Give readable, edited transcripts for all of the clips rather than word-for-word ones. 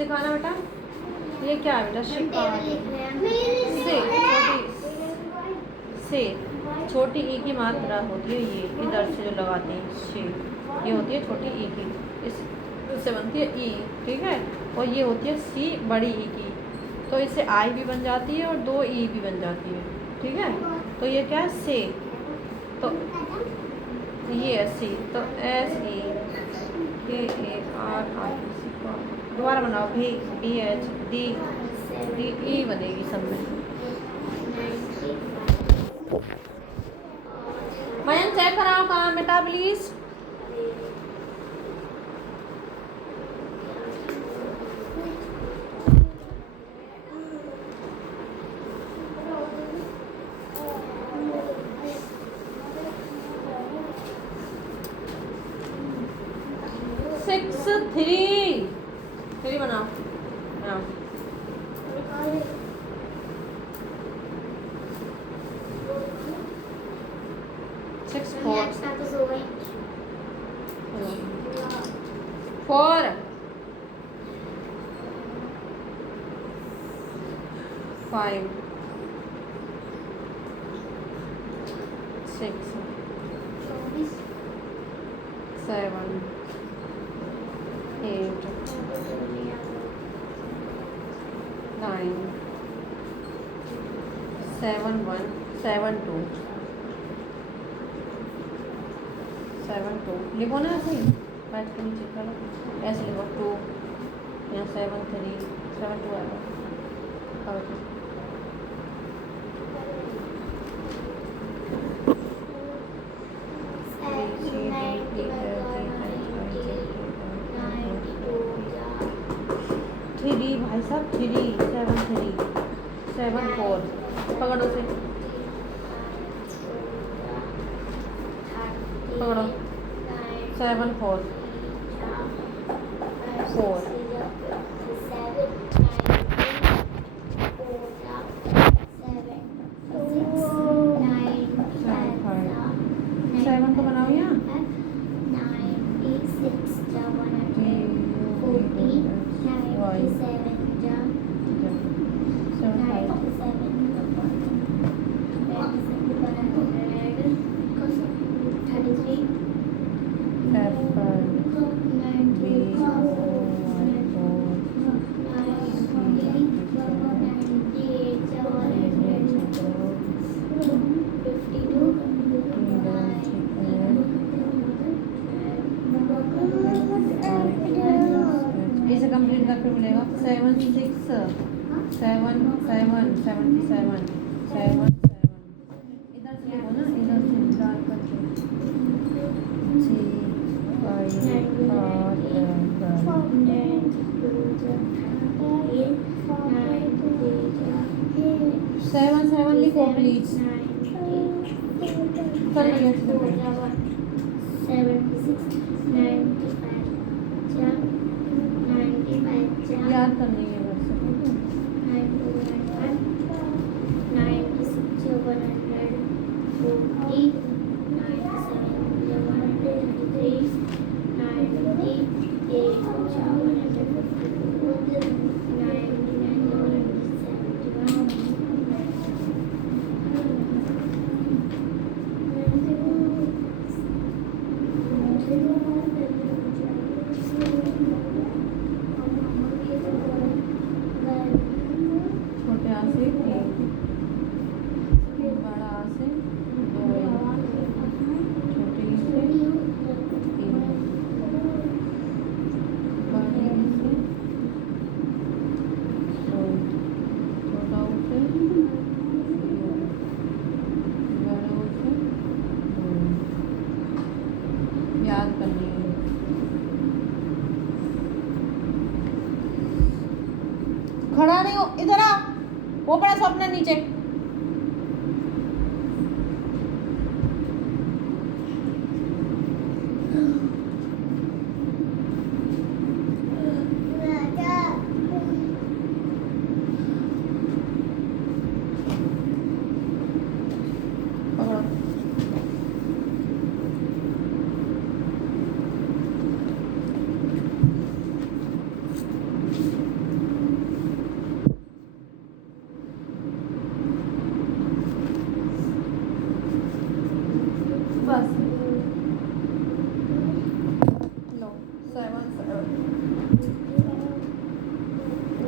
दिखाना बेटा। ये क्या है बेटा? शिकार। से छोटी से छोटी ई की मात्रा होती है ये, इधर से जो लगाते हैं शे, ये होती है छोटी ई की, इससे बनती है ई, ठीक है। और ये होती है सी बड़ी ई की, तो इससे आई भी बन जाती है और दो ई भी बन जाती है, ठीक है। तो ये क्या है? से। तो ये है सी, तो एस ई के ए आर आई सी। दोबारा बनाओ। भी B H D D E बनेगी सब में। मयंक चेक कराओ काम बेटा प्लीज। सिक्स थ्री बनाओ। हाँ। Six four four five six seven eight nine seven one seven two लिखो ना ऐसे ही बैठ के नीचे करो, ऐसे लिखो टू, यहाँ सेवन थ्री सेवन टू आएगा। थ्री भाई साहब, थ्री सेवन फोर पकड़ो से, पकड़ो सेवन फोर सेवन को बनाओ यहाँ। इसे कंप्लीट करके मिलेगा seven six seven seven 77 seven इधर से लिखो ना, इधर से डाल करके 7 लिखो प्लीज। कर लिया 75 याद करनी है बस। 我本来说不能理解。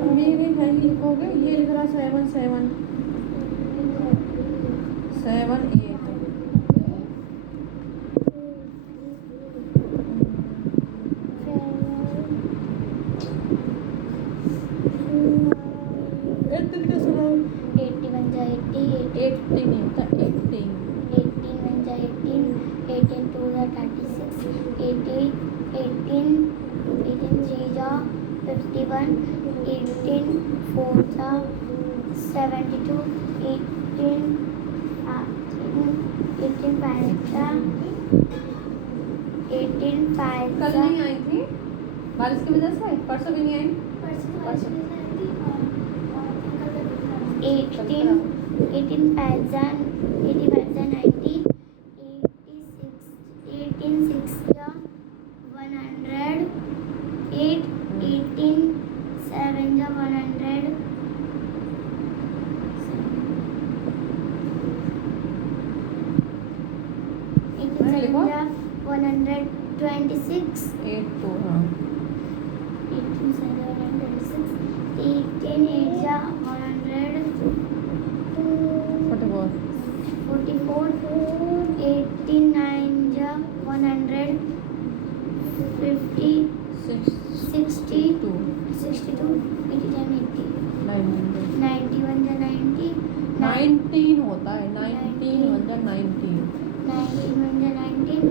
अब ये है लिखोगे, ये लिख रहा 7 7 7 8 तरीके सुनो। 81 जा 80, 80 नहीं होता 18 18 जा 18, 18 2 जा 36, 18 3 जा 51, 18 4 जा 72, 18 5 जा 18 5 कल जा नहीं आई थी बारिश की वजह से, परसों भी नहीं आई। 18 5 जा 85 जा 90, 18 6 जा 100, 18 7 जा 100, 18 7 जा 126, 8 2 हाँ 18 7 जा 126, 18 8 जा 100, 44 44, 18 9 जा 100, 50, 60, 2 62, 80 9 91 जा 90, 19 होता है 19 1 जा 19 91 जा 19,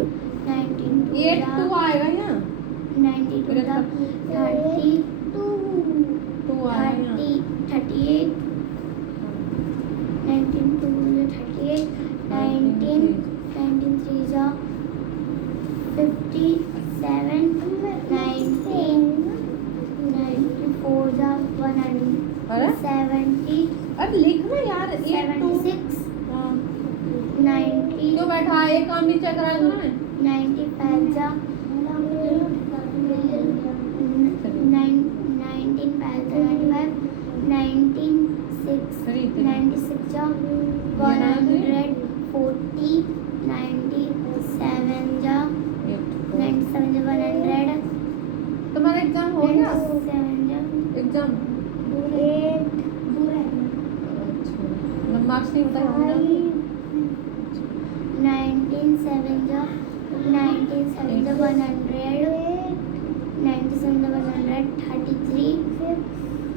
19 8 2 आएगा यहाँ 92 जा 30, 2 आएगा 38, 19 2 जा 38, 19 3 जा 57, 94 जा 170, अरे अरे लिखना यार 8 2 76, हाँ 90, क्यों बैठा है, एक काम भी चेक करा दो ना 95 जा 19 5 जा 95, 19 6 96 जा 140, 97 जा 97 जा 100, तुम्हारा एग्जाम हो गया 97 जा एग्जाम 8 अच्छा मार्क्स नहीं बताया होगा 19 7 जा 97 जा 100, 97 जा 100, 33,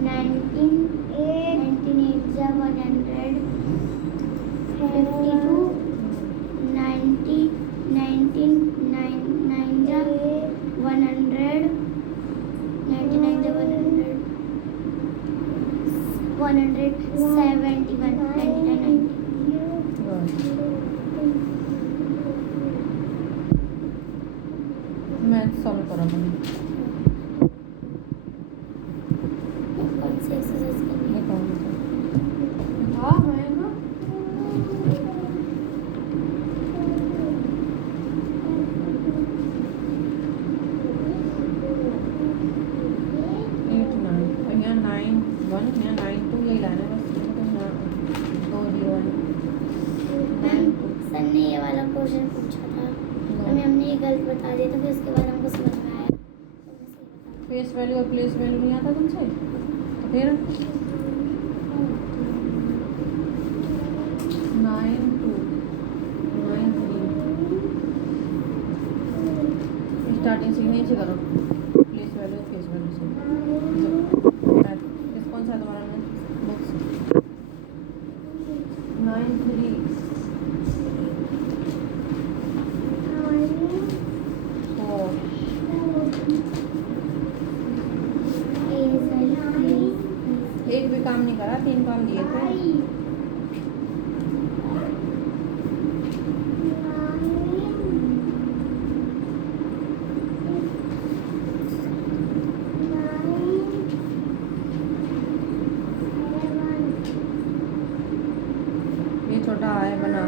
19 8 जा 100, 52, 90 19 9 जा 100, 99 जा 100, 171, 99 मैथ सॉल्व करो तुम कौन सी एक्सरसाइज करनी है? हाँ मैं ना यहाँ 9 1 यहाँ 9 2 यही लाना है बस यहाँ 2 0 मैम सर ने ये वाला क्वेश्चन पूछा था, हमें हमने ये गलत बता दिया था, फिर उसके बाद हमको समझ में आया तो मैं सही बता फेस वैल्यू और प्लेस वैल्यू नहीं आता तुमसे तो फिर 9 2 9 3 स्टार्टिंग से यहीं से करो प्लेस वैल्यू और फेस वैल्यू से कौन सा तुम्हारा बुक्स 9 3 एक भी काम नहीं करा, 3 काम दिए थे। ये छोटा है बना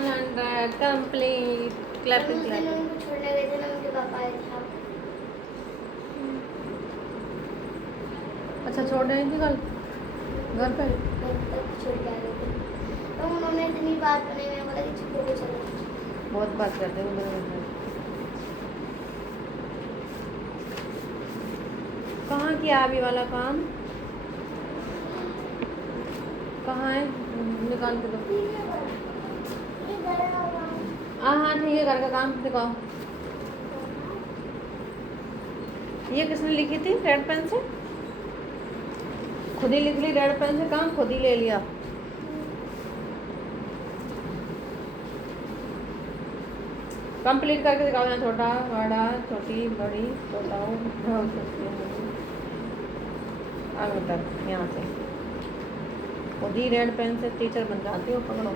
100 कंप्लीट। क्लैपिंग उस दिन क्लैपिंग। उनको छोड़ने गए थे ना, उनके पापा आए थे। अच्छा छोड़ रही थी कल घर पे? घर तक छोड़ के आ गए थे, तो उन्होंने इतनी बात बनाई, मैं बोला कि चुप हो चलो। बहुत बात करते हैं मेरे घर में। कहाँ किया अभी वाला काम? कहाँ है? निकाल के दो। हाँ ठीक है, घर का काम दिखाओ। ये किसने लिखी थी रेड पेन से? खुद ही लिख ली रेड पेन से, काम खुद ही ले लिया। कंप्लीट करके दिखाओ। यहाँ छोटा बड़ा छोटी बड़ी छोटा आगे तक यहाँ से खुद ही रेड पेन से टीचर बन जाती हो। पकड़ो।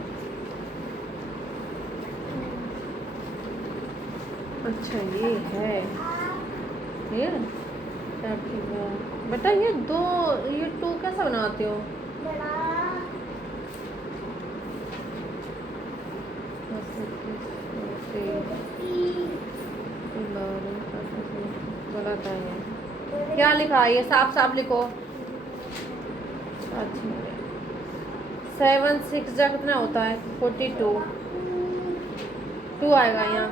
अच्छा ये है ये तब ठीक है। बेटा ये टू कैसे बनाते हो? गलत है ये। क्या लिखा है ये? साफ साफ लिखो। अच्छा 7 6 जा कितना होता है? 42 2 आएगा यहाँ।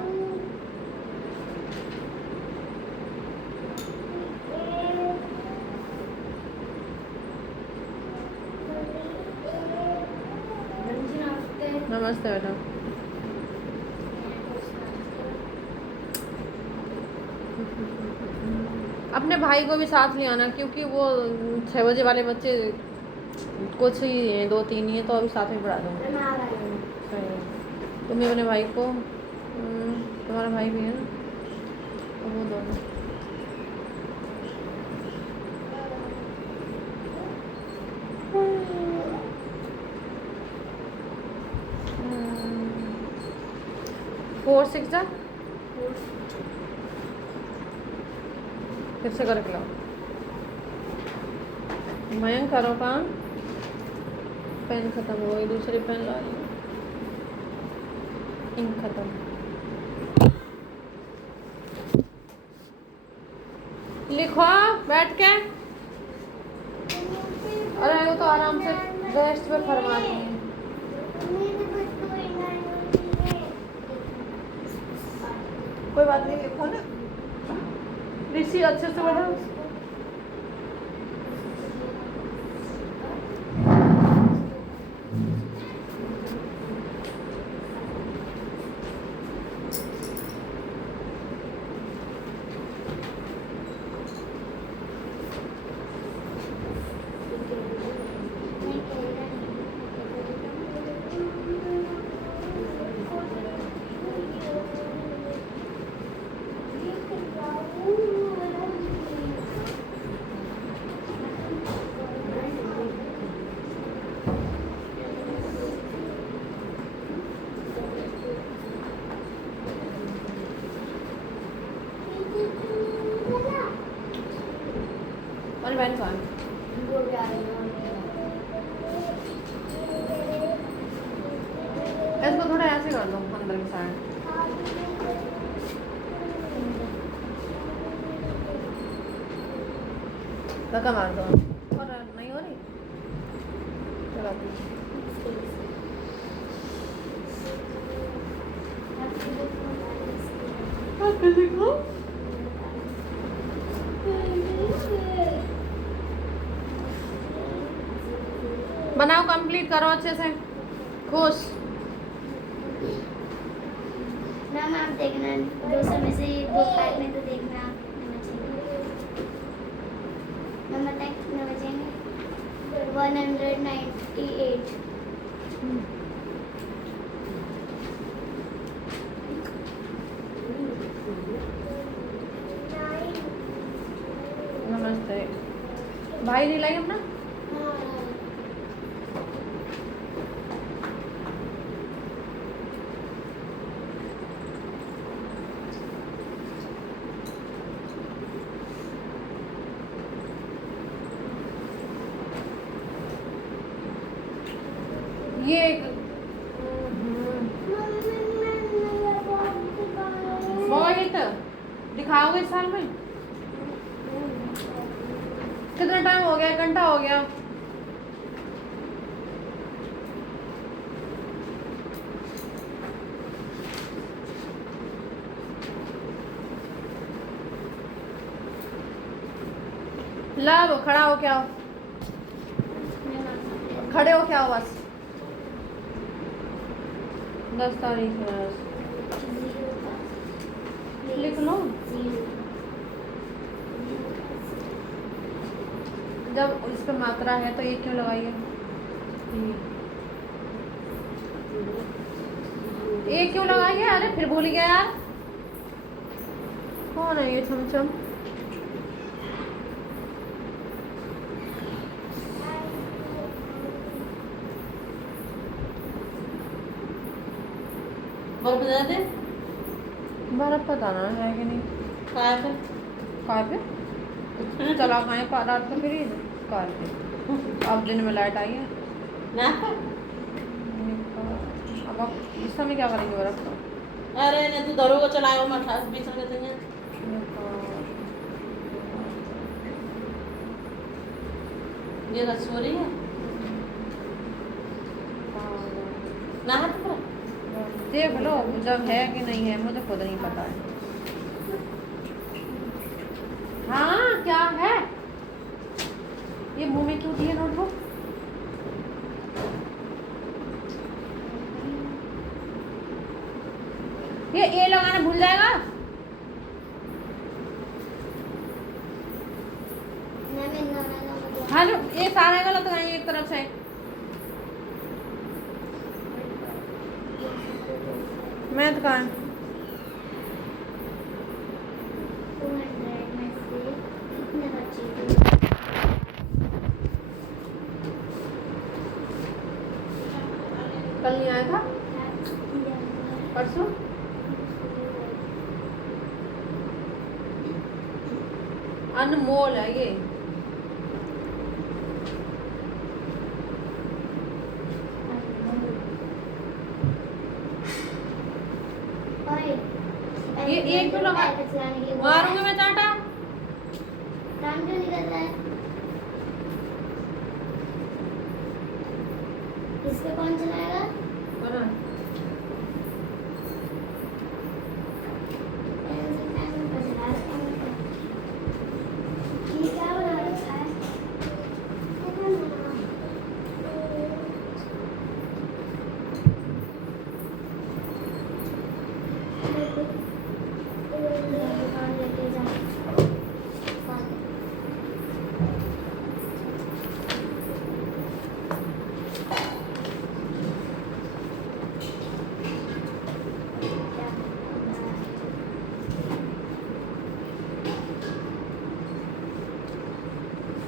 नमस्ते बेटा। अपने भाई को भी साथ ले आना, क्योंकि वो 6 बजे वाले बच्चे कुछ ही हैं, 2-3 ही है, तो अभी साथ में पढ़ा दूँगी। तुम्हें अपने भाई को, तुम्हारा भाई भी है ना, तो वो दोनों। फोर 6 जा फिर से करके लाओ। मयंक करो काम। पेन खत्म हो गई, दूसरी पेन ला रही हूँ। इंक खत्म। लिखो बैठ के। अरे वो तो आराम से रेस्ट पे फरमा रही है। कोई बात नहीं, लिखो ना। ऋषि अच्छे से पढ़ो। और बहन कौन? इसको थोड़ा ऐसे कर दो अंदर के साइड। धक्का मार दो। और नहीं हो रही? चला देखो। बनाओ, कंप्लीट करो अच्छे से। खुश मैम आप देखना 200 में से 2 फाइल में तो देखना मैम बताएं कितने बचेंगे? 198। नमस्ते। भाई नहीं लाए अपना? ये एक गया, 1 घंटा हो गया। ला वो खड़ा हो क्या हो, खड़े हो क्या हो बस। 10 तारीख है, लिख लो। जब इस पे मात्रा है तो ये क्यों लगाई है, ये क्यों लगाई है। अरे फिर भूल गया यार, कौन है ये छमछम। बर्फ दे दे। बर्फ पता ना है कि नहीं। काय पे? कार पे चला खाए रात को फिर कार पे। अब दिन में लाइट आई है ना अब इस समय क्या करेंगे बर्फ का। अरे ने तू दरो को चलायो मैं 28 20 के तंगे ये रसोरी है ना हाथ पर। देख लो जब है कि नहीं है, मुझे खुद नहीं पता है। हाँ क्या है ये, मुंह में क्यों दिए नोटबुक। ये ए लगाना भूल जाएगा। हेलो ये सारे गलत लगाएंगे एक तरफ से। मैं तो कहाँ कल नहीं आया था, परसों। अनमोल है ये। ये एक क्यों लगा, मारूंगी मैं चाटा। काम क्यों नहीं कर रहा है, इसको कौन चलाएगा। बना ये क्या बना रखा है। दुकान लेके जा।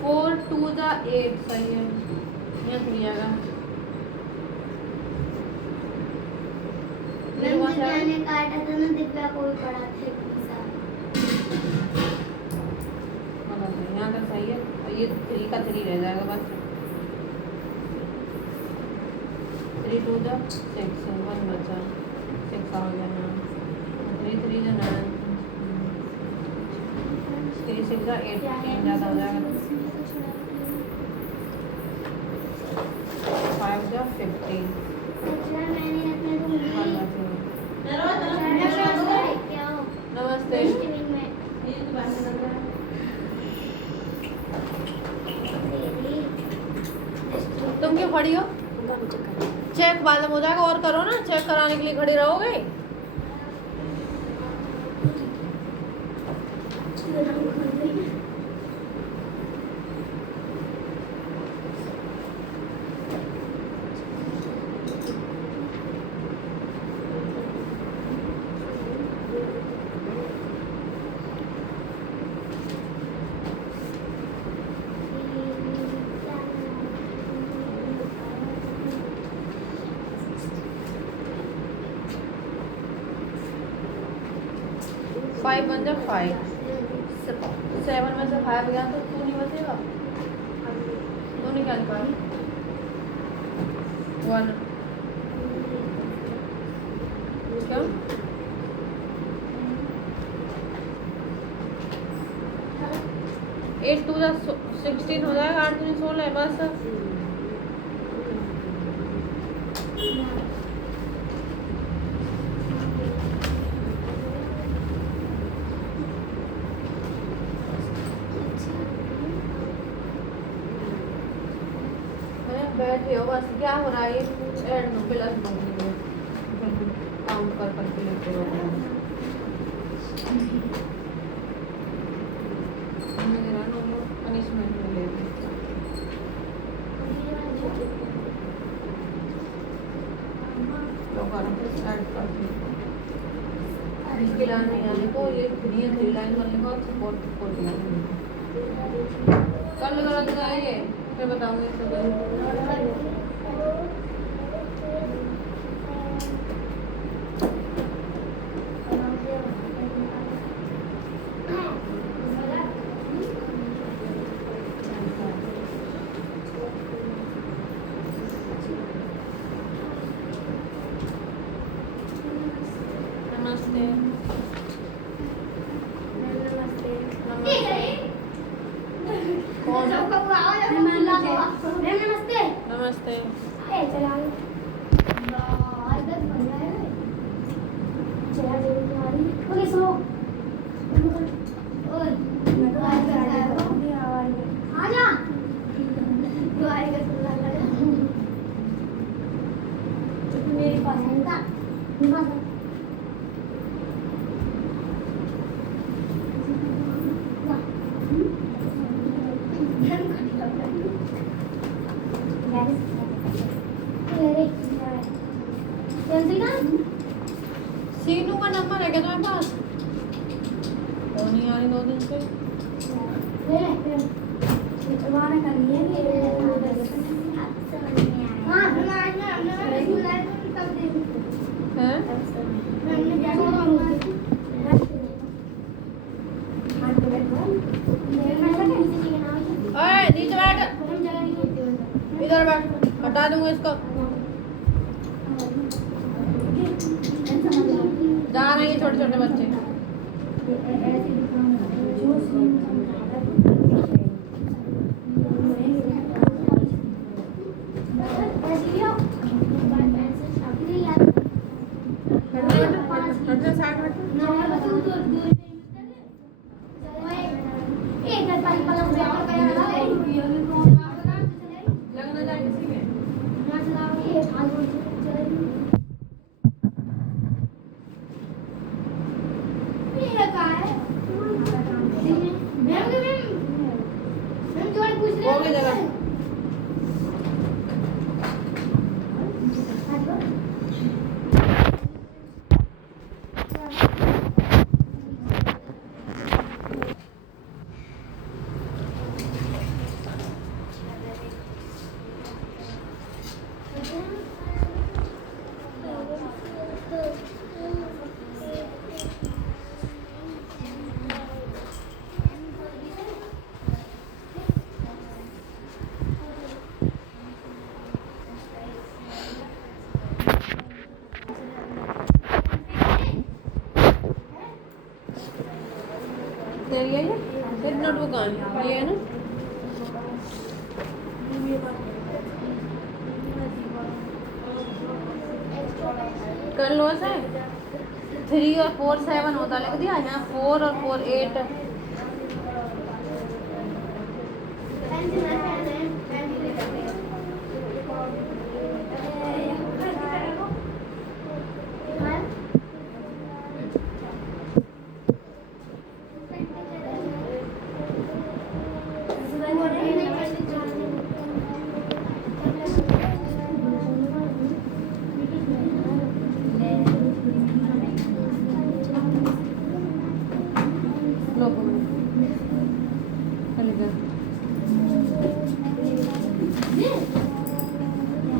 फोर टू जा 8 सही है, ये लियागा। मैंने काटा था ना, दिव्या को भी पढ़ा था यहाँ का सही है, और ये 3 का 3 रह जाएगा बस। 3 2 जा 6 1 बचा, 6 आ गया ना। 3 3 जा 9, 3 6 जा 8, 3 ज़्यादा हो जाएगा। 5 जा 15। मैंने अपने रूम में क्या हो नमस्ते। डस्टबिन में ये की बात कर रहा है। तुम क्यों खड़ी हो, चेक बाद में हो जाएगा। और करो ना, चेक कराने के लिए खड़ी रहोगे। फाइव बन जा 5, 7 में से 5 गया तो 2 नहीं बचेगा। 2 निकाल पाए 1 क्या 8 2 जा 16 हो जाएगा, 8 दूनी 16 है बस। बैठे हो बस, क्या हो रहा है? एड नो प्लस काउंट कर करके लेते हो। मेरा नो पनिशमेंट मिलेगी। ऐड कर इसके लाइन नहीं आने को, ये थ्री लाइन करने को फोर्थ लाइन कल गलत का है ये, फिर बताऊंगी सुबह। नमस्ते। कौन? नमस्ते। नमस्ते। मेरे पास सीनू का नंबर है क्या तुम्हारे पास? तो नहीं आ रही 2 दिन से। हैं? ओए नीचे बैठ, इधर बैठ, हटा दूंगा इसको। जा रहे हैं छोटे छोटे बच्चे। लगना जाए किसी में। हो गई जगह। तेरी है ये? तेरी नोटबुक कहाँ है? ये है ना? कर लो ऐसे। 3 और 4 7 होता लिख दिया यहाँ, 4 और 4 8।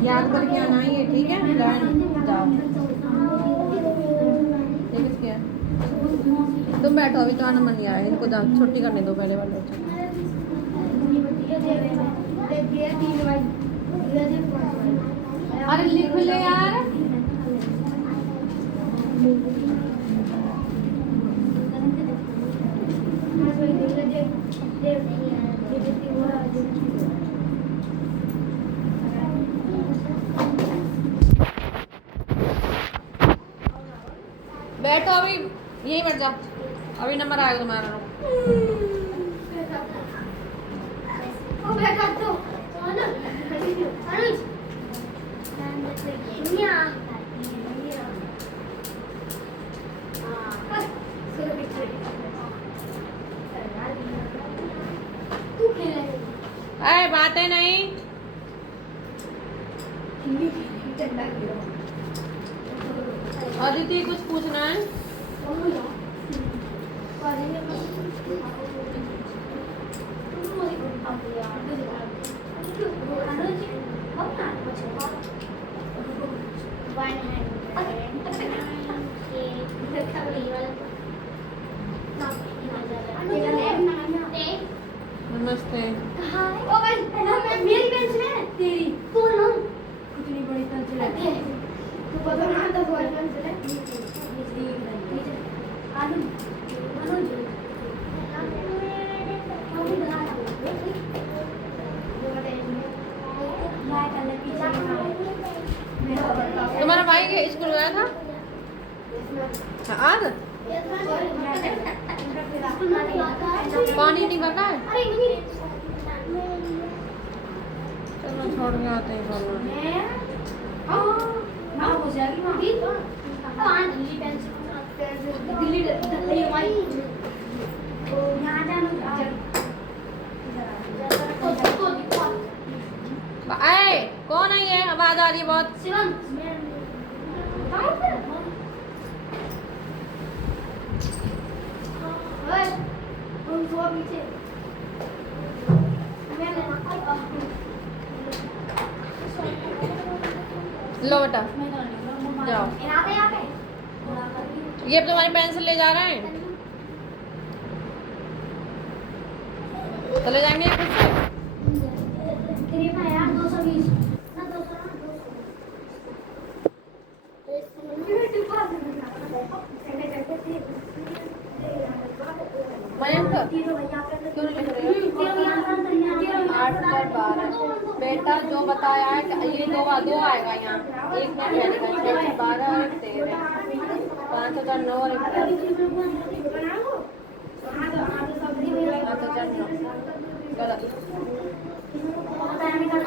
याद करके आना है ये, ठीक है? जाओ। ठीक है क्या? तुम बैठो, अभी तो आना मन नहीं आया, इनको छुट्टी करने दो पहले वाले। अरे लिख ले यार। देव यहीं बैठ जा, अभी नंबर आएगा तुम्हारा। अरे बातें नहीं, अदिति कुछ पूछना है? नमस्ते। मेरी पेंसिल है तेरी, तू ना कितनी बड़ी पेंसिल है तू बता ना, तो बड़ी पेंसिल है आलू तुम्हारा भाई के स्कूल गया था? आज पानी नहीं भरना है? चलो छोड़ के आते हैं चलो। कौन है ये? आवाज आ रही है बहुत। लो बेटा जाओ, ये अब तुम्हारी पेंसिल ले जा रहे हैं, चले जाएंगे खुद से। मयंक क्यों नहीं लिख रहे हो? 8 और 12 बेटा जो बताया है कि ये दो आएगा यहाँ, एक में रहेगा 6 12 और 13, 5 और 9 और 5 और 9 गलत।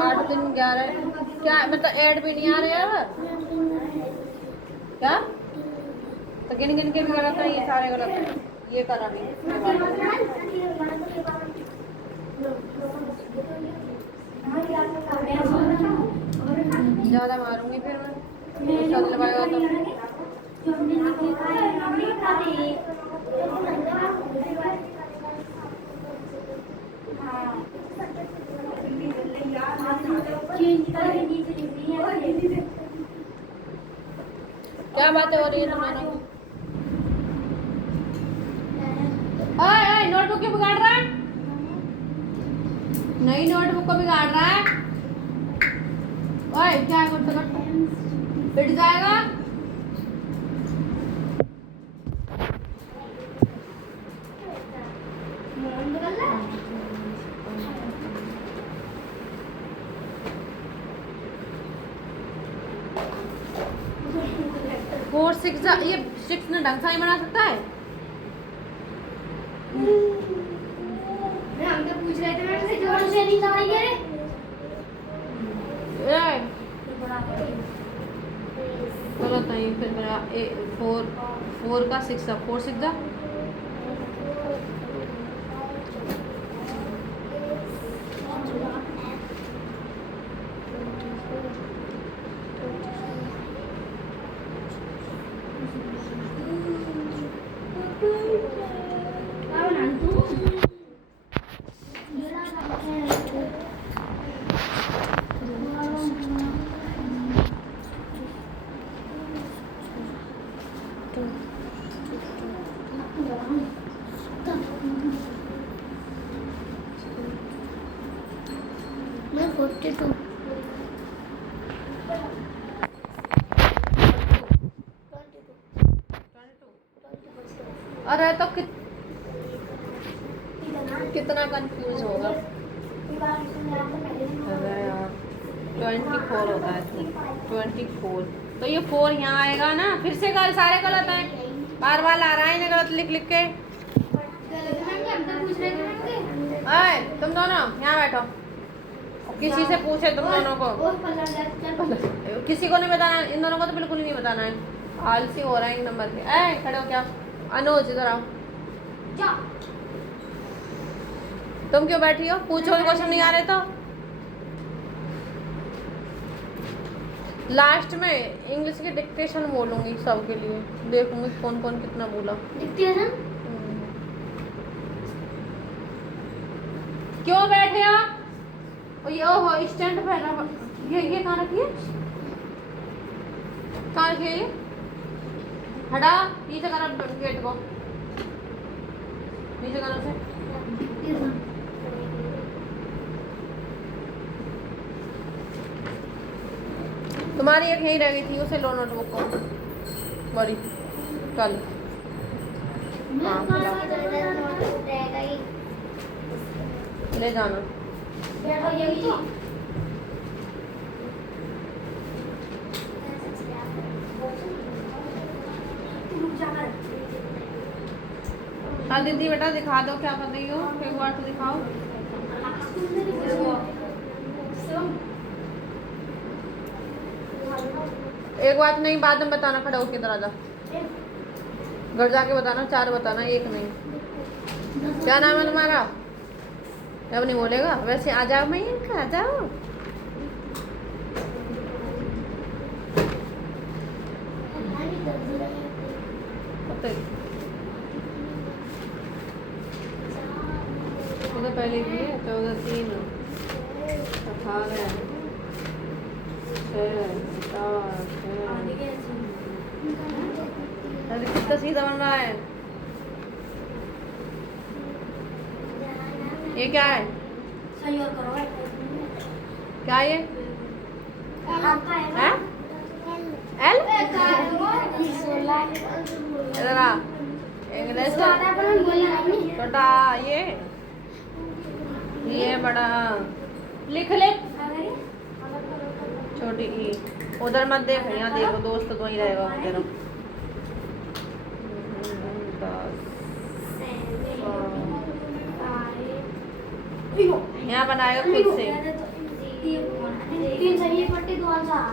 8 3 11 क्या मतलब ऐड भी नहीं आ रहे यार क्या? तो गिन गिन के भी गलत है, ये सारे गलत है, ये करा भी ज्यादा मारूंगी फिर मैं लगाएगा तो। क्या बातें हो रही है तुम दोनों की? ओए नोटबुक क्यों बिगाड़ रहा है? नई नोटबुक को बिगाड़ रहा है। ओए क्या करते करते पिट जाएगा। फोर सिक्स ये 6 ने ढंग से नहीं बना सकता है। हम तो पूछ रहे थे मैम से जोड़ से नहीं लगाइए रे। गलत है फिर मेरा 4 का 6 का 4 6 जा। मैं 42 अरे तो कितना कंफ्यूज होगा। अरे यार 24 होता है 24, तो ये 4 यहाँ आएगा ना, फिर से सारे गलत हैं। बार बार आ रहा है इन्हें गलत लिख लिख के। अरे तुम दोनों यहाँ बैठो, किसी से पूछे तुम दोनों को, किसी को नहीं बताना, इन दोनों को तो बिल्कुल ही नहीं बताना है, आलसी हो रहा है एक नंबर के। खड़े हो क्या? अनुज इधर आओ। तुम क्यों बैठी हो? पूछो, क्वेश्चन नहीं आ रहे तो। लास्ट में इंग्लिश की डिक्टेशन बोलूंगी सबके लिए, देखूंगी कौन कौन कितना बोला। डिक्टेशन क्यों बैठे हो? ये ओहो स्टैंड पे रखा, ये कहाँ रखी है? कहाँ रखी है ये? हटा, नीचे करो गेट को, नीचे करो से। तुम्हारी एक यहीं रह गई थी, उसे लो नोटबुक को बड़ी कल। हाँ ले जाना। हाँ दीदी बेटा दिखा दो क्या कर रही हो, एक बार तो दिखाओ। एक बात नहीं, बाद में बताना, खड़ा होके इधर आ जा, घर जाके बताना, 4 बताना, एक नहीं। क्या नाम है तुम्हारा? अब नहीं बोलेगा वैसे। आ जाओ मयंक, आ जाओ। तो पहले की है 14 3 18 अरे कितना सीधा बन रहा है। ये क्या है? क्या ये? है? एल? इधर आ। इंग्लिश छोटा, ये बड़ा। लिख ले। छोटी ई। उधर मत देख, यहाँ देखो, दोस्त तो वहीं रहेगा तेरा। यहाँ बनाएगा खुद से। 3 सही पट्टी 2 आंसर,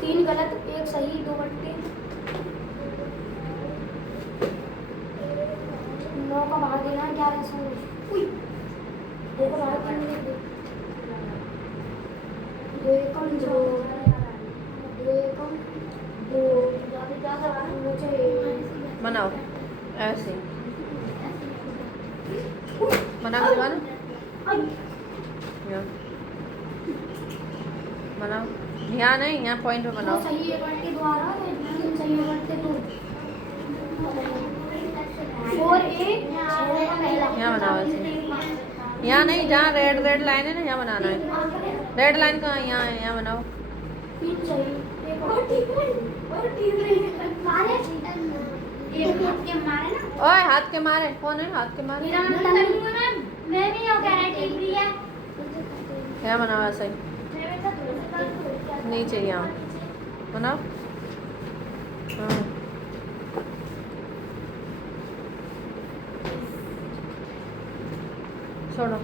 3 गलत 1 सही 2 पट्टी। 9 का भाग देना 11 सही। देखो भाग 3 दे 2 एकम 2 एकम 2 ज्यादा मुझे बनाओ ऐसे बना के दिखाना। बनाओ, यहाँ नहीं, यहाँ पॉइंट पे बनाओ। सही है पट्टी द्वारा 3 सही है पट्टी 2 4 1 यहाँ बनाओ ऐसे। यहाँ नहीं, जहाँ रेड लाइन है ना, यहाँ बनाना है। रेड लाइन कहाँ? यहाँ है, यहाँ बनाओ। 3 सही ओए हाथ के मारे, कौन है हाथ के मारे? मैं भी हो गारंटी फ्री है। यहाँ बनाओ ऐसे ही, नीचे यहाँ बनाओ। हाँ छोड़ो,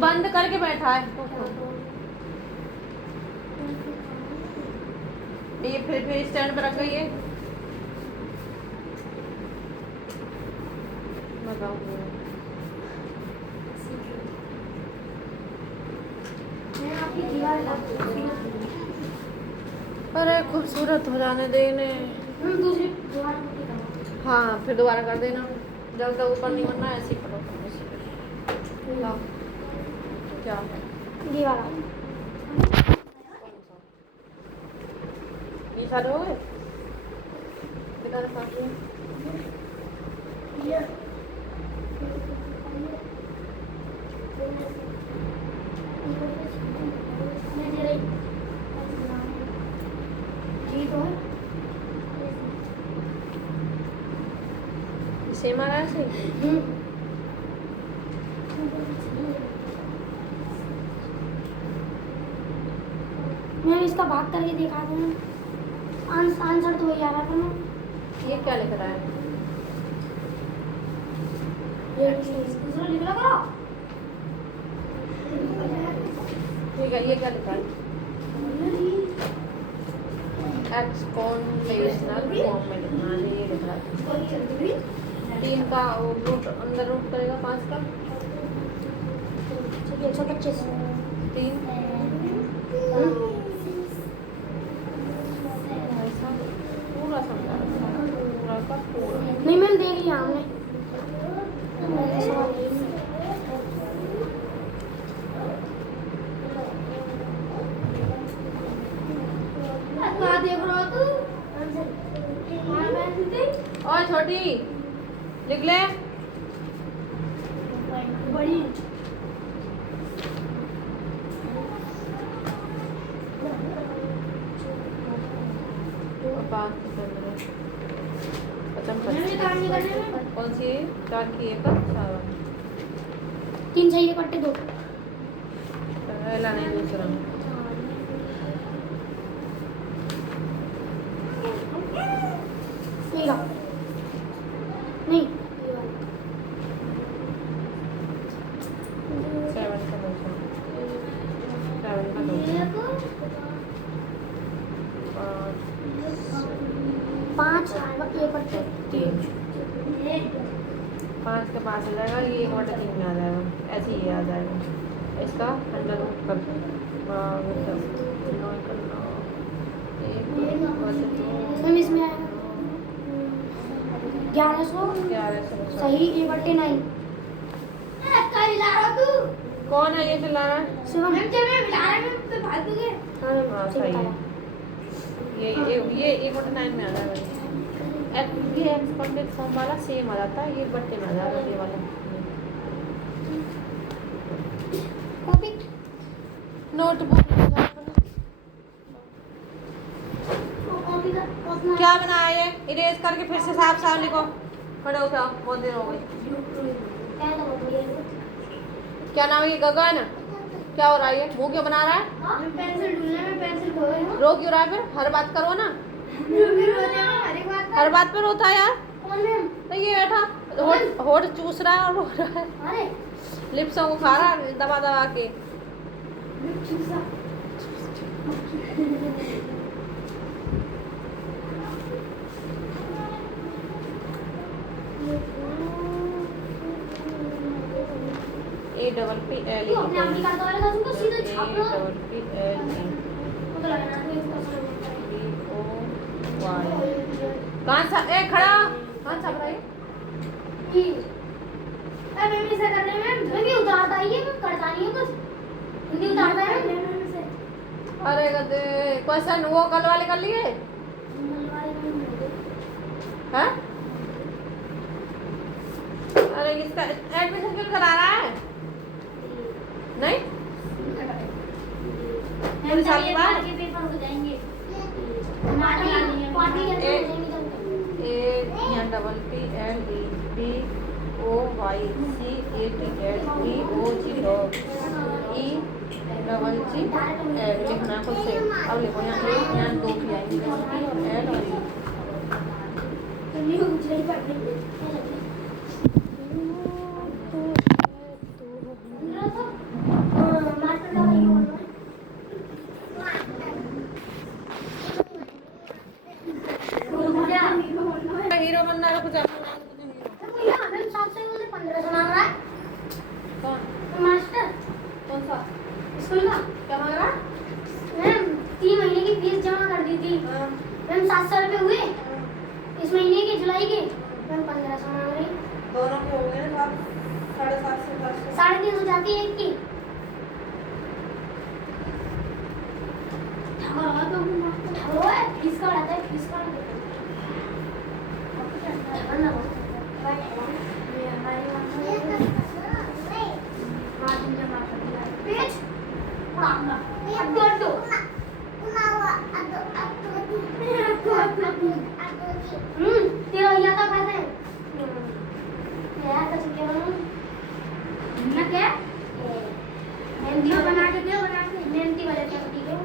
बंद करके बैठा है। ये फिर स्टैंड पे रख गई है। बताओ अरे खूबसूरत हो जाने देने। हाँ फिर दोबारा कर देना, जब तक ऊपर नहीं बनना ऐसे ही पढ़ो। क्या ये वाला ये सारे हो गए? कितना बाकी है? सेम आ रहा है ऐसे? इसका भाग करके देखा था ना, आंसर तो वही आ रहा था ना। ये क्या लिख रहा है? ये दूसरा लिख लगा। ठीक है, ये क्या लिखा है? एक्सपोनेंशियल फॉर्म में लिखना है, ये लिख रहा है। 3 का रूट अंदर रूट करेगा 5 का 125। 3 ऐसा पूरा समझा पूरा का पूरा। नहीं मैंने देख लिया हमने। देख रहा तू और छोटी लिख ले। बड़ी कौन सी है? 4 की 1 का 4 3 चाहिए कट्टे 2। पहला नहीं दूसरा। मेरा नहीं 7 का दूसरा 7 का दूसरा 5 ये कट्टे 3 5 के पास आ जाएगा, ये 1/3 में आ जाएगा, ऐसे ही ये आ जाएगा। इसका अंडर रूट कर 1100 सही 1/9। कौन है ये चिल्ला रहा है? शिवम हाँ सही है। ये 1/9 में आ जाएगा। ये एक्सपेंडेड फॉर्म वाला सेम आ जाता है, ये बट्टे में आ जाएगा ये वाला। नोटबुक क्या बनाया ये? इरेज करके फिर से साफ साफ लिखो। खड़े उठाओ, बहुत देर हो गई। क्या नाम है ये? गगन। क्या हो रहा है ये? मुंह क्यों बना रहा है? रो क्यों रहा है फिर? हर बात करो ना, हर बात पे रोता है यार। तो ये बैठा होठ चूस रहा है और रो रहा है, लिप्सों को खा रहा है दबा दबा के। APPL कहाँ सा ए खड़ा कहाँ सा रहा है? अरे गधे, क्वेश्चन वो कल वाले कर लिए हैं? अरे इसका एडमिशन क्यों करा रहा है? नहीं पूरे साल के बाद APPLEOYCATEOGL लिखना खुद से। अब लिखो यहाँ 2 की आएंगी और L और E। हीरो बनना है कुछ मास्टर कौन सा स्कूल का क्या मांग रहा? मैम 3 महीने की फीस जमा कर दी थी मैम। 700 रुपये हुए इस महीने के, जुलाई के। मैम 1500 मांग रही। दोनों के हो गए ना, 750 350 जाती है एक की। फीस का आता है, फीस का तेरा या तो कहते हैं यार तो क्या बनाऊं ना क्या मेहंदी बना के दे, बना के मेहंदी वाले क्या ठीक है।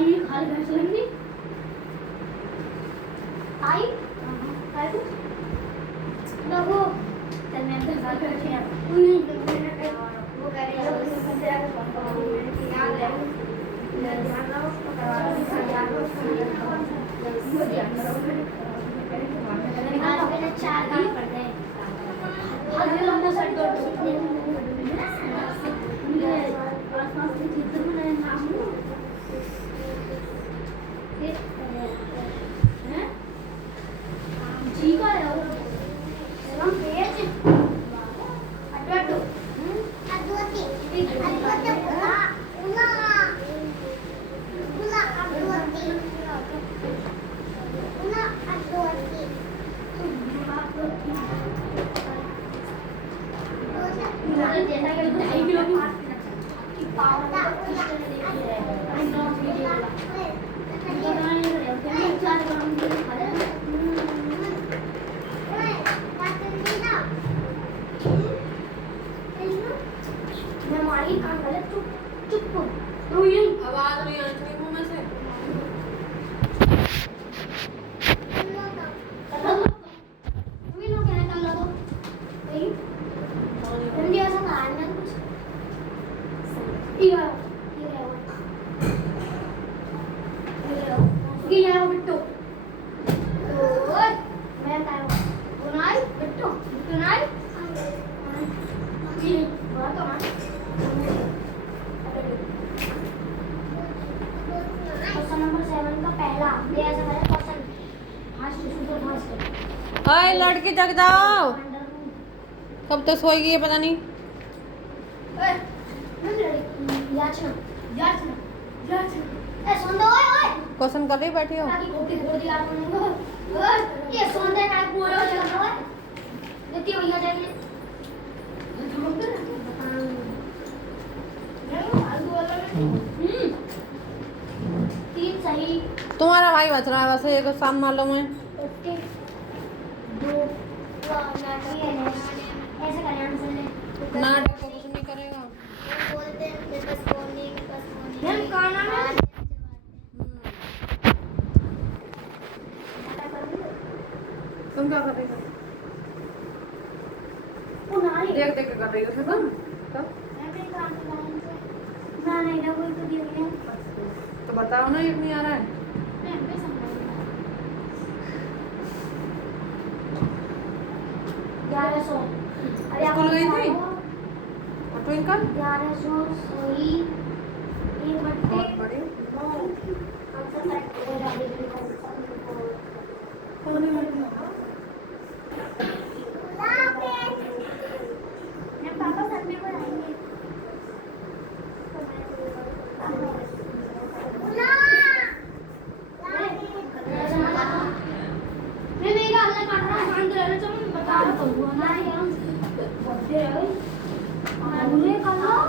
खाली खाली भैंस लगनी आई आई कुछ देखो चल मैं अपने घर पे बैठे हैं वो कह रही है याद है आज मैंने 4 काम पढ़ते हैं हर लोग ना सर दो जी का है हम पेज अटवटो अटवटी अटवटो उला उला उला अटवटी उला अटवटी मुझे जैसा कि ढाई किलो की पावड़ा किस तरह देखी है आई नॉट वीडियो चार ग्राम की खा लेना मैं मारी काम कर चुप चुप तो ये आवाज नहीं आती मुंह में से तुम लोग क्या कर लो भाई तुम भी ऐसा करना कुछ ये ये बिट्टू मैं बताऊं सुनाई बिट्टू सुनाई जी बात तो क्वेश्चन नंबर 7 का पहला ये ऐसा करें क्वेश्चन फास्ट सुपर फास्ट अरे लड़की जग जाओ, कब तक सोएगी ये पता नहीं। ओए मैं लड़की याचना याचना याचना ए सुन दो ओए क्वेश्चन कर रही बैठी हो। ताकि गोटी गोटी आप लोगों ओए ये सुन दे काय बोल रहे हो चल रहा है देखिए भैया जाइए तीन सही तुम्हारा भाई बच रहा है वैसे, एक शाम मालूम है। 52 ऐसे करें आंसर ले नाटक को कुछ नहीं करेगा। बोलते हैं मेरे पास फोन नहीं मैम कौन है तुम क्या कर रही हो? वो नहीं देख देख के कर रही हो तुम? तब मैं भी काम कर रहा हूं ना नहीं ना कोई तो दिया नहीं तो बताओ ना, एक नहीं आ रहा है। मैं भी समझ रहा 1100 अरे स्कूल गई थी? और ट्विंकल 1100 सोई एक बट्टे बहुत बड़ी। आंसर करेक्ट हो जाएगा मैं पापा साथ में बनाएंगे मैं मेरा अल्लाह काट रहा है शांत रहना चलो मैं बता रहा हूँ ना यार बर्थडे है मुझे कल चलो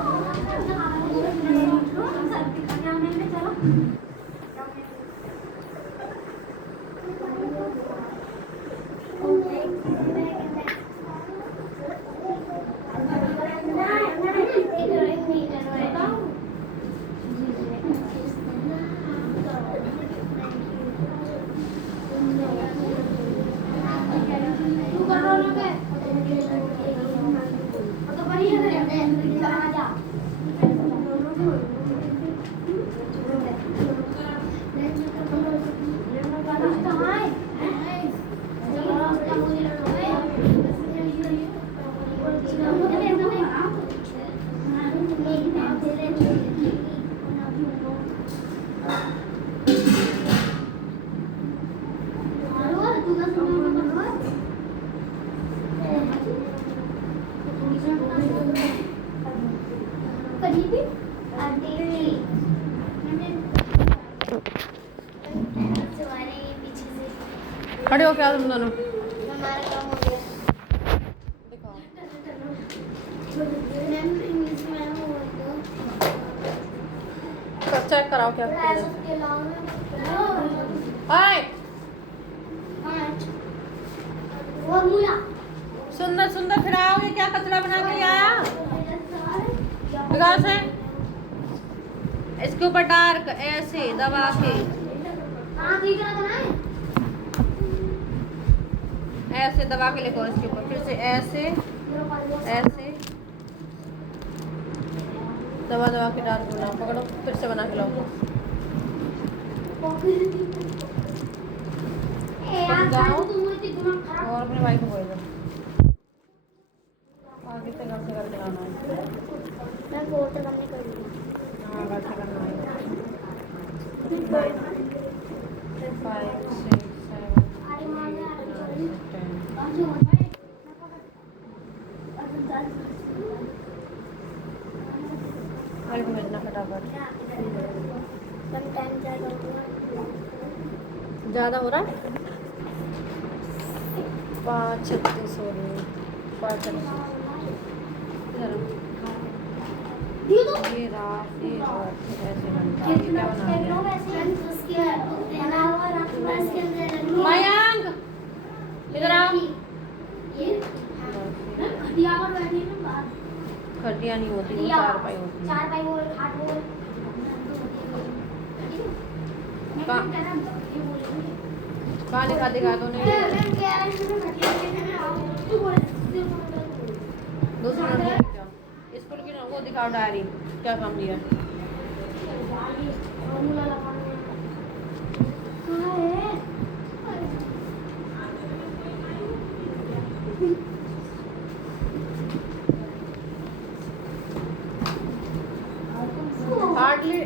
खड़े हो क्या तुम दोनों? हमारा काम हो गया दिखाओ। मैम इंग्लिश में हो तो चेक कराओ क्या किया है। ओए सुंदर सुंदर फिर आओ, ये क्या कचरा बना के आया? विकास है इसके ऊपर डार्क ऐसे दबा के हाँ ठीक है ना ऐसे दबा के लिखो इसके ऊपर, फिर से ऐसे ऐसे दबा दबा के डार्क बनाओ, पकड़ो फिर से बना के लाओ। जाओ और अपने भाई को बोल दो आगे से घर से करके लाना है। मैं फोटो करने कर लूँ। हाँ घर से करना है। 5 6 7 10 मिनट ना फटाफट। ज़्यादा हो रहा है 5 36 हो रही है 5 36 ये रात ऐसे बनता है। क्या बना मयंक इधर आओ। खटिया नहीं होती वो चारपाई होती है। कहाँ लिखा दिखा दो नहीं दूसरी नोटबुक जाओ स्कूल की वो दिखाओ डायरी क्या काम दिया। हार्डली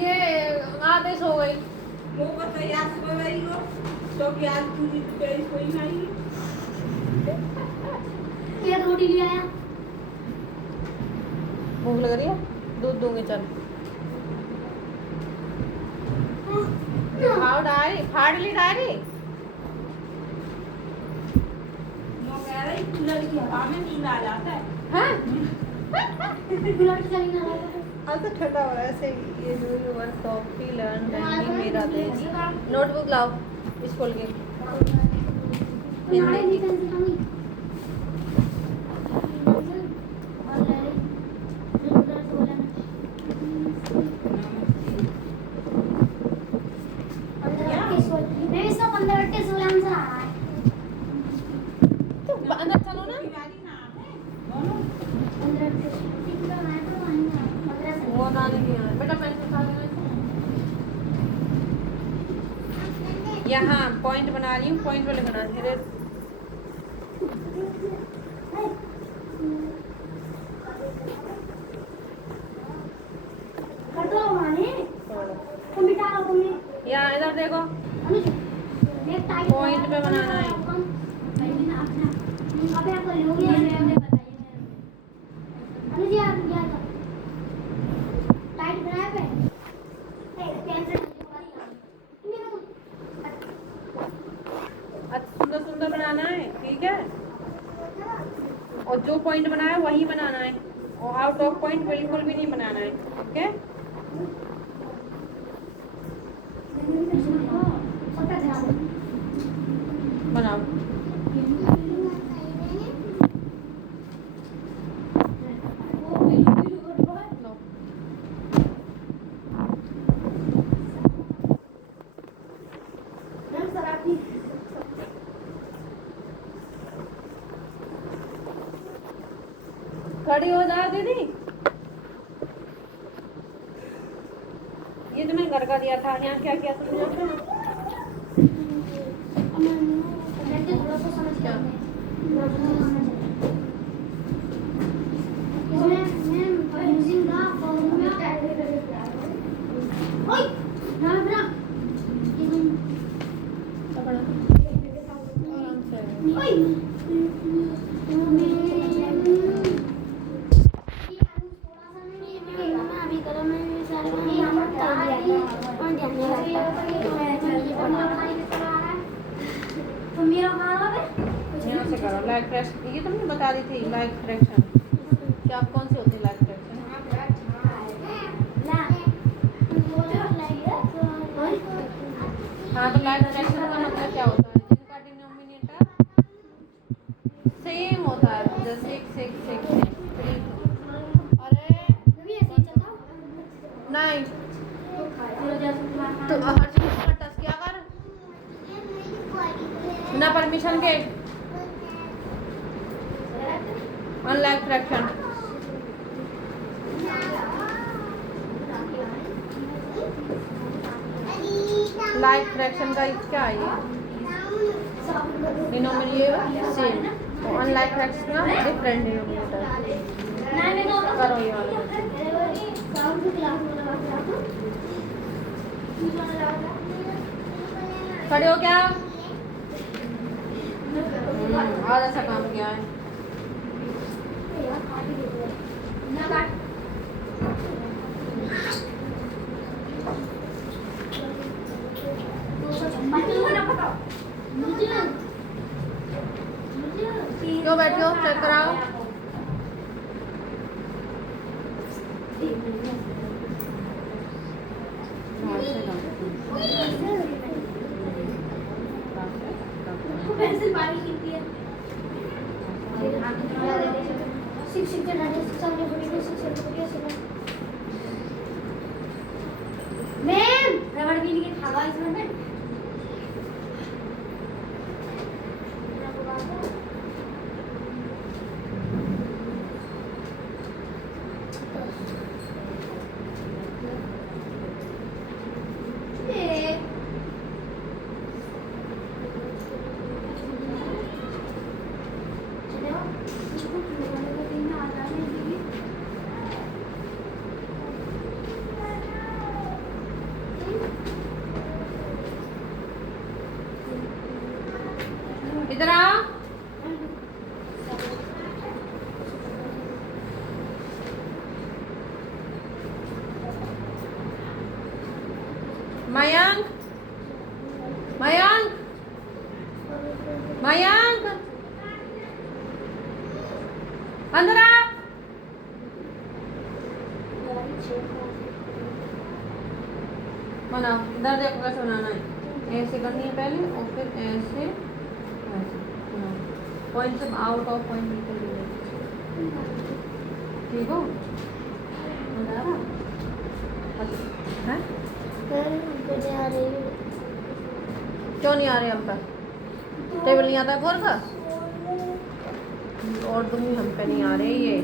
ये आदेश हो गई वो बताइए आज सुबह गई हो तो कि आज पूरी गई कोई नहीं रोटी ले आया। भूख लग रही है दूध दूंगी चल। दिखाओ डायरी फाड़ ली डायरी। वो कह रही कूलर की हवा में नींद आ जाता है। हाँ बुलेट चली ना अब तो ठंडा हो रहा है ऐसे ये जो वन कॉफी लर्न बैंडिंग मेरा देश। नोटबुक लाओ स्कूल के हिंदी की। तो अंदर चलो ना वो नानी के यहाँ बेटा पेंसिल खा लेना। यहाँ पॉइंट बना रही हूँ पॉइंट पे लिखना धीरे। यहाँ इधर देखो पॉइंट पे बनाना है। सुंदर सुंदर बनाना है ठीक है और जो पॉइंट बनाया है वही बनाना है और आउट ऑफ पॉइंट बिल्कुल भी नहीं बनाना है ओके। बनाओ खड़ी हो जाओ दीदी। ये तो मैंने घर का दिया था यहाँ क्या क्या समझा यहाँ से करो लाइक फ्रैक्शन। ये तुमने बता दी थी लाइक फ्रैक्शन क्या आप कौन सी होती है लाइक फ्रैक्शन। हाँ तो लाइक फ्रैक्शन का मतलब क्या होता है जिनका डिनोमिनेटर सेम होता है जैसे 6 6 6 3। अरे नहीं तो हर चीज पर टच किया कर बिना परमिशन के। अनलाइक फ्रैक्शन लाइक फ्रैक्शन का क्या है ये? डिनोमिनेटर सेम, तो अनलाइक फ्रैक्शन का डिफरेंट डिनोमिनेटर। करो ये वाला। खड़े हो क्या? आज ऐसा काम किया है। क्यों बैठे हो? चेक कराओ। पेंसिल बारी कितनी है? मैम रबड़ भी नहीं खावा इसमें। इधर आओ। मयंक मयंक मयंक अंदर आ। बनाओ। इधर देखो कैसे बनाना है। ऐसे करनी है पहले और फिर ऐसे पॉइंट सब आउट ऑफ पॉइंट निकल जाएगा। ठीक हो? मजा आ रहा है? क्यों नहीं आ रहे हम पर? टेबल नहीं आता फोर का? और दूंगी हम पे नहीं आ रहे। ये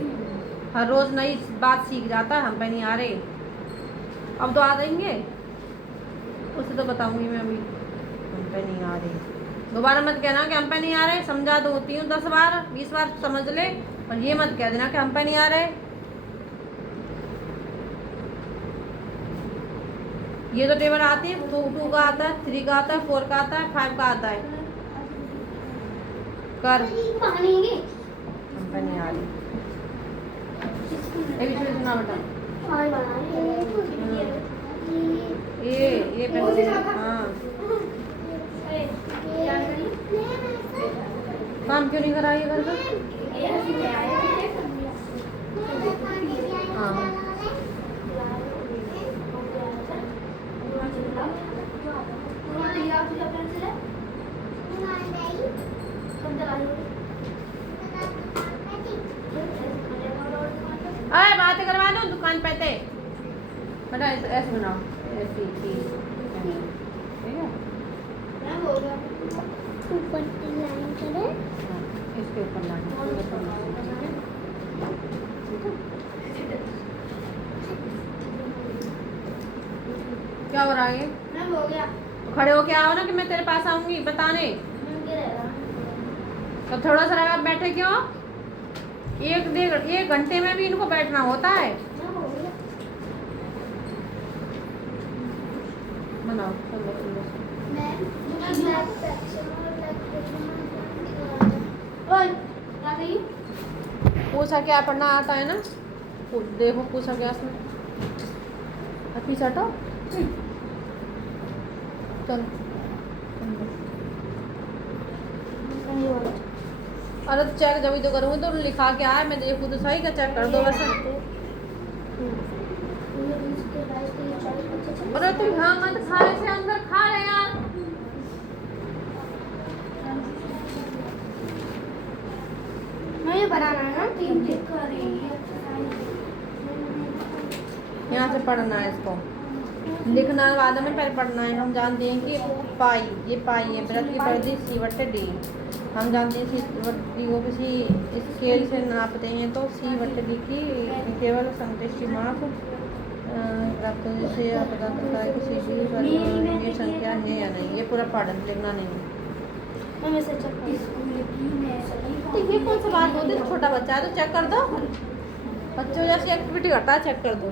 हर रोज नई बात सीख जाता है, हम पे नहीं आ रहे। अब तो आ जाएंगे, उसे तो बताऊंगी मैं अभी। हम पे नहीं आ रहे, दोबारा मत कहना कि हम पे नहीं आ रहे। समझा दो होती हूँ 10 बार 20 बार समझ ले, और ये मत कह देना कि हम पे नहीं आ रहे। ये तो टेबल आती है, 2 का आता है, 3 का आता है, 4 का आता है, 5 का आता है। कर हम पे नहीं आ रही। सुना बेटा, ये पेंसिल। हाँ काम क्यों नहीं करा ये घर का? हाँ अरे बातें करवा दो दुकान पे थे बेटा। ऐसे बनाओ, ऐसे ठीक है। ऊपर की लाइन करें, इसके ऊपर लाना। क्या हो रहा है? हो गया। तो खड़े होके आओ ना कि मैं तेरे पास आऊंगी बताने। तो थोड़ा सा लगा बैठे क्यों? 1 घंटे में भी इनको बैठना होता है। बनाओ पूछा क्या पढ़ना आता है ना? देखो पूछा क्या उसमें। अच्छी हटो चलो। अरे चेक जब भी तो करूँगी तो लिखा क्या है, मैं देखूँ तो सही का चेक कर दो वैसे। अरे तुम यहाँ मत खा, ऐसे अंदर खा रहे यार। मैं ये बनाना है ना, 3 टिक कर रही है। यहाँ से पढ़ना है इसको, लिखना बाद में पहले पढ़ना है। हम जानते हैं कि पाई, ये पाई है, वृत्त की परिधि सी बटे डी। हम जानते हैं सी डी को किसी स्केल से नापते हैं तो सी बटे डी की केवल संतुष्टि माप प्राप्त होने से यह पता चलता है कि सी डी में संख्या है या नहीं। ये पूरा पढ़ लिखना नहीं है। तो ये कौन सा बात होती है, छोटा बच्चा है तो चेक कर दो, बच्चों जैसी एक्टिविटी करता है, चेक कर दो।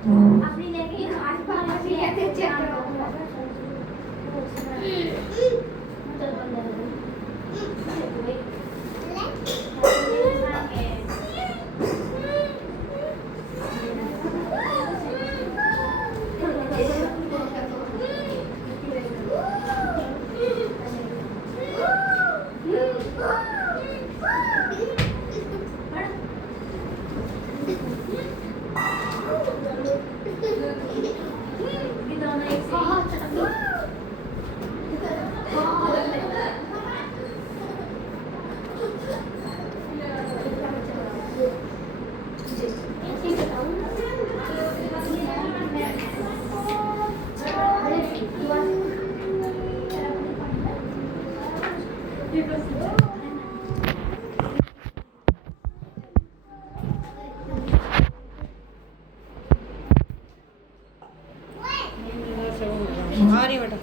आ रही बेटा।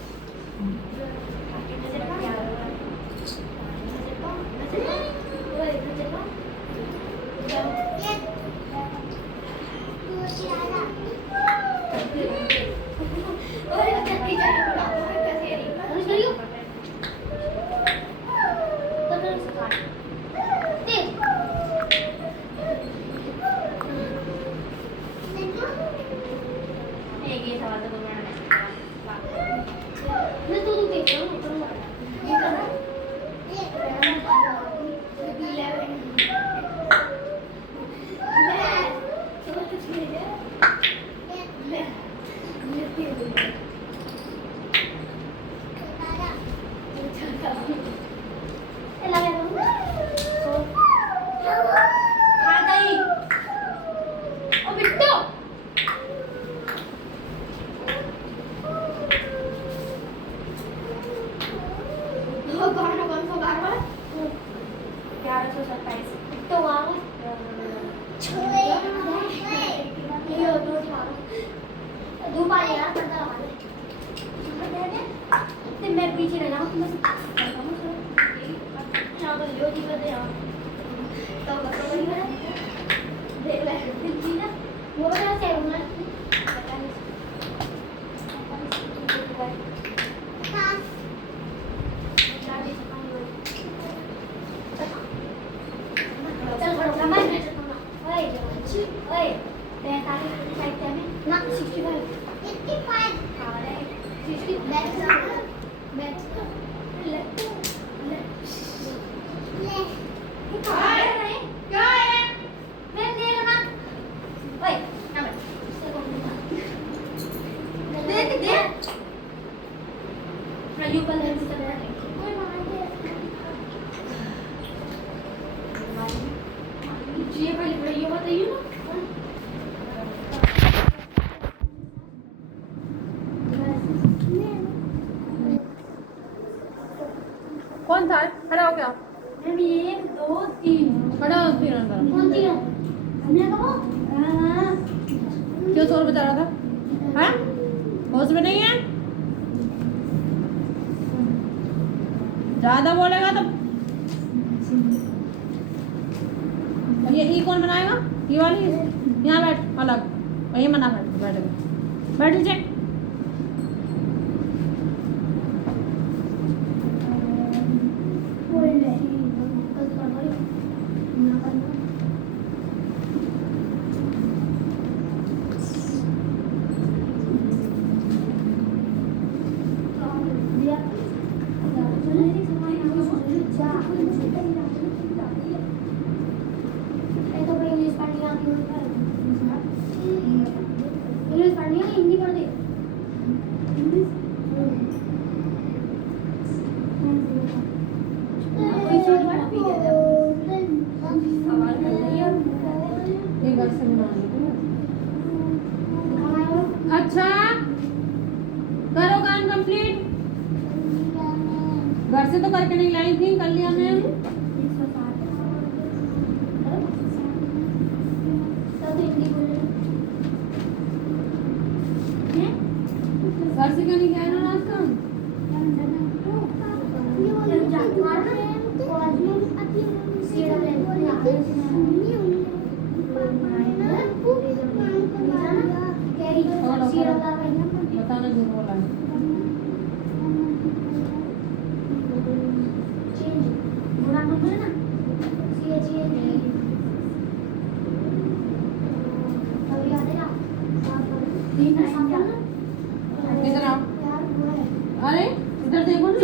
मैं पीछे रहना कौन था? खड़ा हो गया। मैम 1 2 3 खड़ा हो फिर अंदर। कौन तीनों? हमने कहा क्यों शोर बजा रहा था? हैं? होश में नहीं है? ज्यादा बोलेगा तो ये ई कौन बनाएगा? ये वाली यहाँ बैठ अलग, वही मना बैठ बैठ लीजिए। हिंदी पढ़ दे। अच्छा करो काम कंप्लीट। घर से तो करके नहीं लाई थी, कर लिया मैम। घर से क्यों नहीं किया ना आज काम? बताना झूठ बोला है। इधर आओ। अरे इधर देखो ना,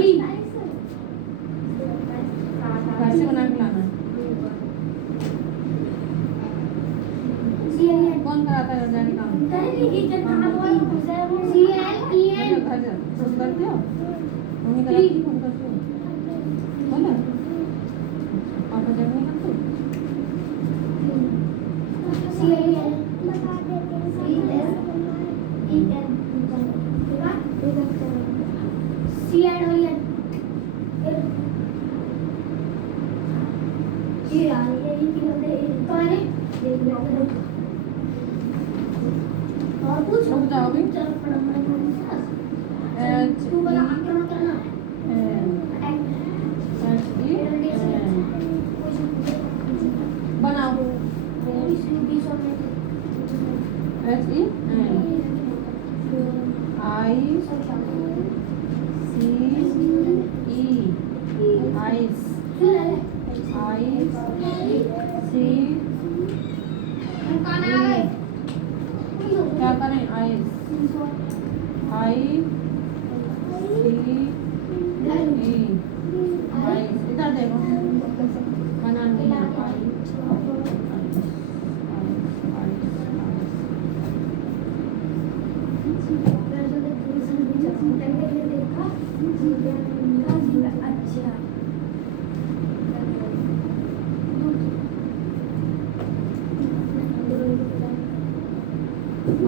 घर से बना के लाना। कौन कराता है जाने काम? तुम करते हो? मम्मी कराती है, तुम करते हो? बोला पापा जब नहीं करते? और कुछ रुक जाओ अभी। बनाओ। क्या करें? इधर देखो, बना लिया।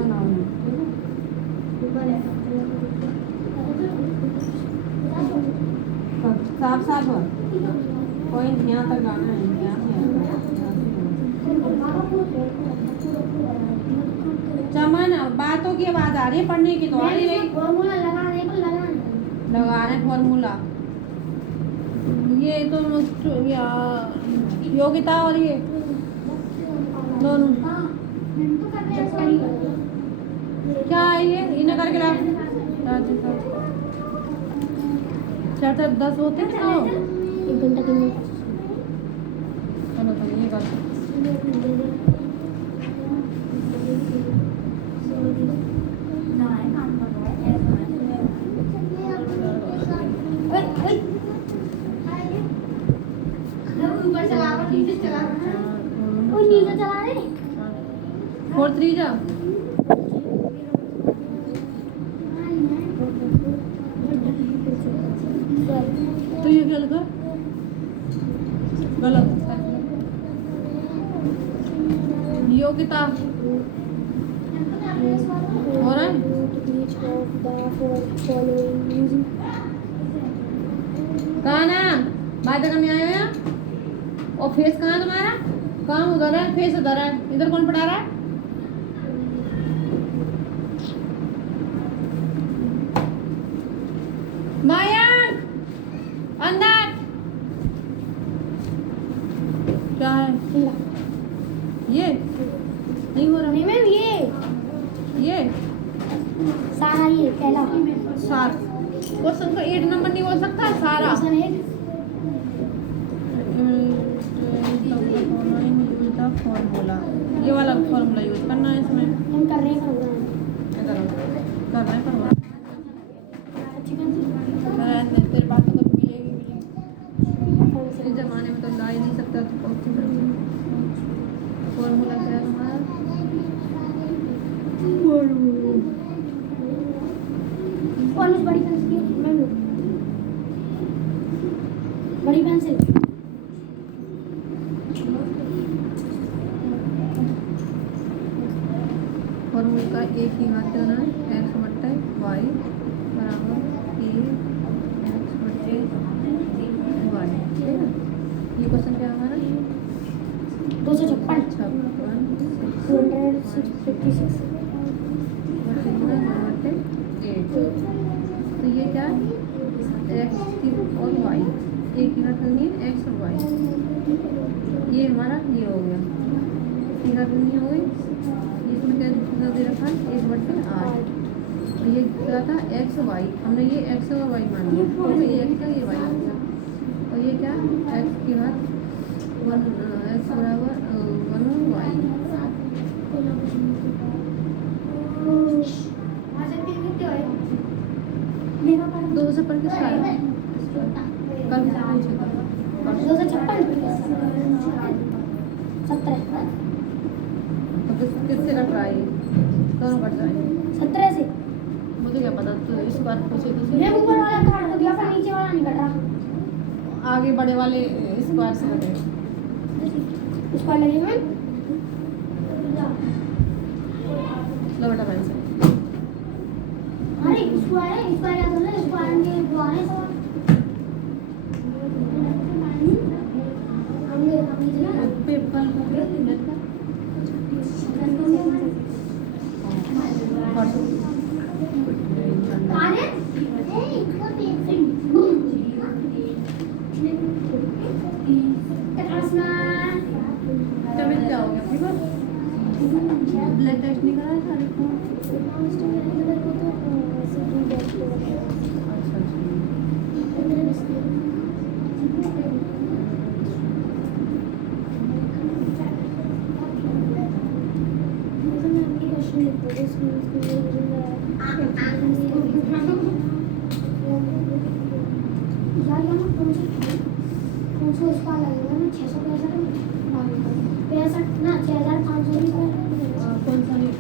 बनाओ साफ साफ पॉइंट यहाँ तक आना है, यहाँ से चमन बातों की आवाज आ रही है, पढ़ने की तो आ नहीं रही। लगा रहे फॉर्मूला, ये तो योग्यता और ये दोनों क्या है ये? इन्हें करके ला। 4 10 होते हैं। एक घंटा के लिए चलो तो ये कर। नीचे चला रहे 4 3 जा। तो ये क्या लगा? गलत। योग्यता हो रहा है। कहाँ ना बात करने आए हो यहाँ? और फेस कहाँ है तुम्हारा? काम उधर है, फेस उधर है। इधर कौन पढ़ा रहा है? मायंक अंदर। क्या है ये? नहीं हो रहा। नहीं मैम ये सारा ये पहला सार क्वेश्चन का 8 नंबर नहीं बोल सकता सारा। फॉर्मूला, ये वाला फॉर्मूला यूज करना है इसमें। हम कर रहे हैं तेरे बात तो कभी मिलेगी। इस जमाने में तो ला ही नहीं सकता तो फॉर्मूला क्या है तुम्हारा? बड़ी पेंसिल मैम लो, बड़ी पेंसिल फॉर्मूला 56 तो ये क्या है एक्स और वाई, एक की बात करनी है एक्स और वाई, ये हमारा ये हो गया, एक बात करनी हो गई, इसमें क्या दे रखा है 1/8, तो ये क्या था एक्स वाई, हमने ये एक्स और वाई मान लिया, तो ये एक्स है ये वाई हो गया, और ये क्या एक्स की बात 1 एक्स बराबर 1 वाई, दो से पढ़ के स्टार्ट कल दो सौ छप्पन 17 तो किससे कट रहा है ये दोनों कट रहा है 17 से मुझे क्या पता, तो इस बार पूछे तो मैं ऊपर वाला काट दिया पर नीचे वाला नहीं कट रहा, आगे बड़े वाले इस बार से कटे उस पर लगे मैं लो बेटा पेंसिल, अरे इसको आ रहा है, इस बार याद होना, इसको आएंगे दोबारा सब हमने पेपर अरे इसको पेंसिल तभी क्या हो गया ब्लड टेस्ट नहीं कराया सारे को, अच्छा कौन सा नहीं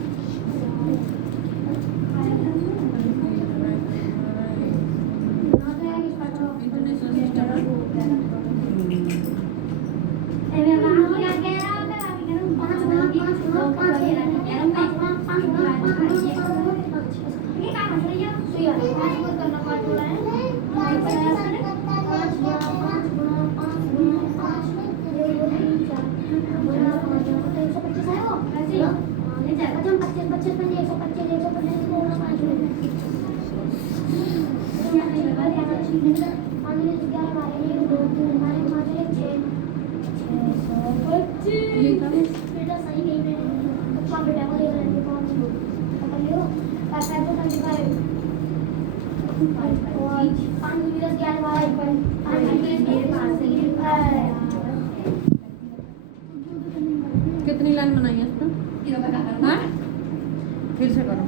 इंटरनेशनल ये क्या है? बेटा सही नहीं है, अच्छा बेटा को दे रहे हैं 5 लोग पकड़ लियो, 525 कितनी लाइन बनाई है इसका? हाँ फिर से करो,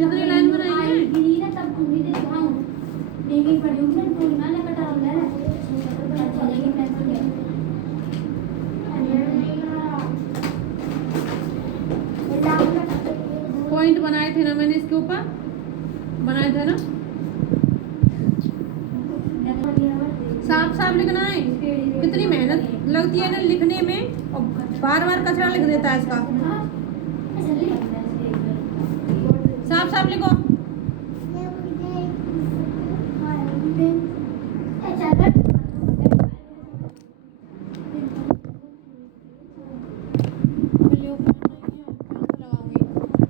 कितनी लाइन बनाई है? पॉइंट बनाए थे ना मैंने इसके ऊपर, बनाए थे ना, साफ साफ लिखना है, कितनी मेहनत लगती है ना लिखने में, और बार बार कचरा लिख देता है इसका, साफ साफ लिखो।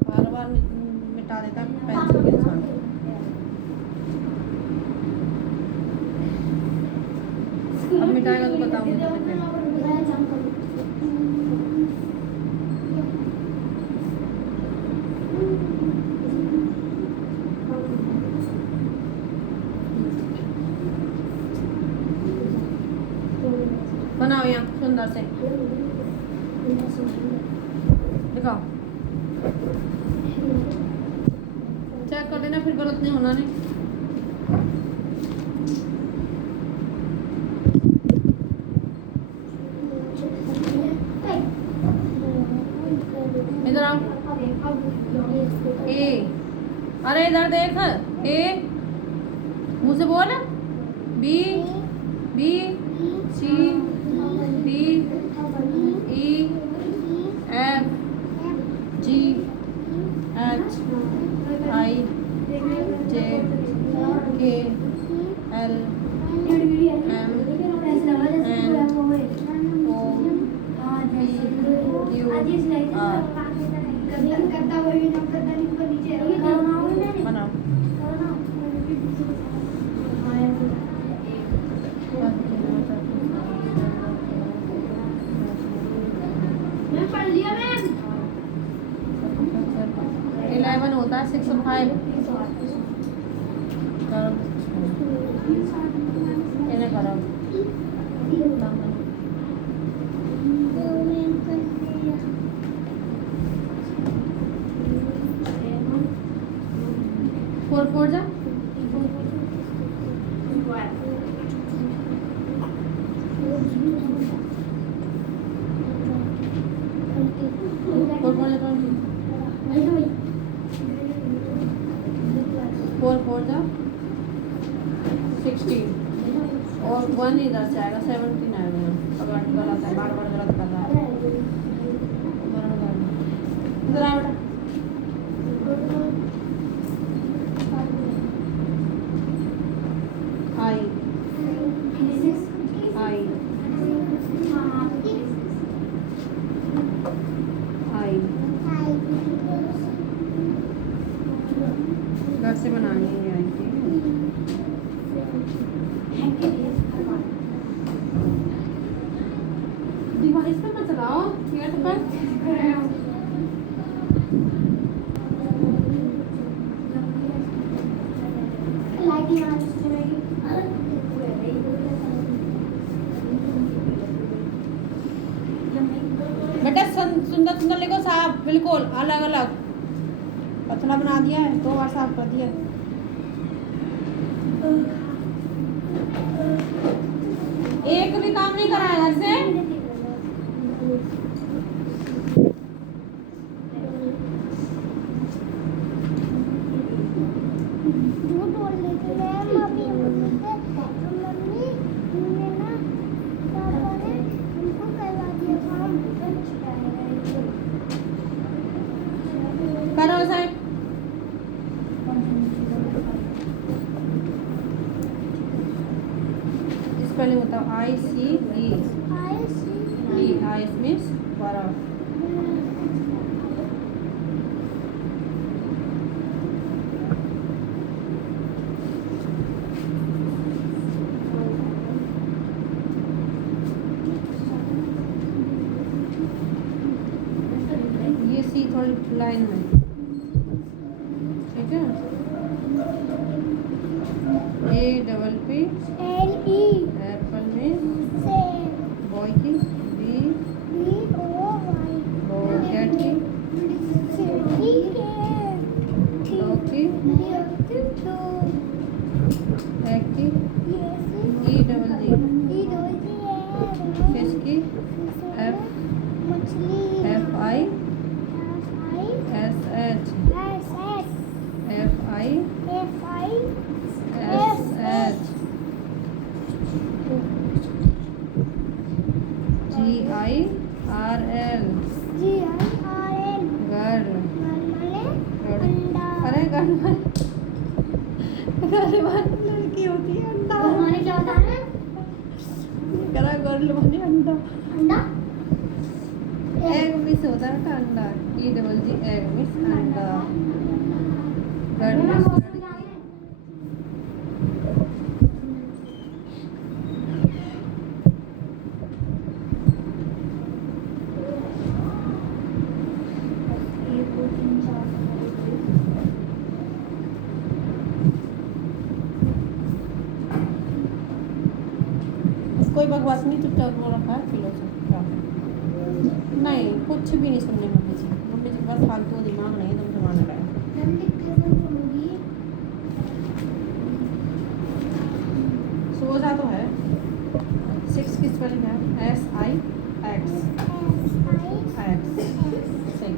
बार बार मिटा देता पेंसिल के निशान। अब मिटाएगा तो बताओ मुझे। बनाओ यहाँ सुंदर से दिखाओ, चेक कर देना फिर गलत नहीं होना नहीं। इधर आओ, ए अरे इधर देख, ए मुंह से बोल, B B C D E F G H I J K L M N O बनाओ। मैं पढ़ लिया मैम। 11 होता है 6 और 5 इन्हें करो। फोर जा फोर जा 16 और 1 इधर से आएगा 17 आएगा। अगर गलत है बार बार गलत कर रहा है। इधर आ बेटा। आई आई आई घर से बनानी नहीं आई थी। डिवाइस पे मत चलाओ नेट पर। बेटा सुंदर सुंदर लिखो साफ बिल्कुल अलग अलग। पतला बना दिया है 2 बार साफ कर दिया। एक भी काम नहीं करा है घर से। करो साहब। स्पेलिंग बताओ। ICE आइस मीन्स बर्फ। ये सी थोड़ी लाइन में ठीक है। APP एप्पल में बॉय की कैट की डॉग की एग की EGG फिश की FISH GIRL गर्ल। अरे गर्ल लड़की होती है अंडा। क्या होता है? करा गर्ल माने अंडा। अंडा एग मिस होता है बेटा अंडा। EGG एग मिस अंडा। गर्ल मिस लड़की। कोई बकवास नहीं चुपचाप बोल रखा है फिलोसॉफी नहीं कुछ भी नहीं सुनने मम्मी से बस फालतू दिमाग नहीं तुम जमाने का सोचा तो है 6 की स्पेलिंग है SIX 6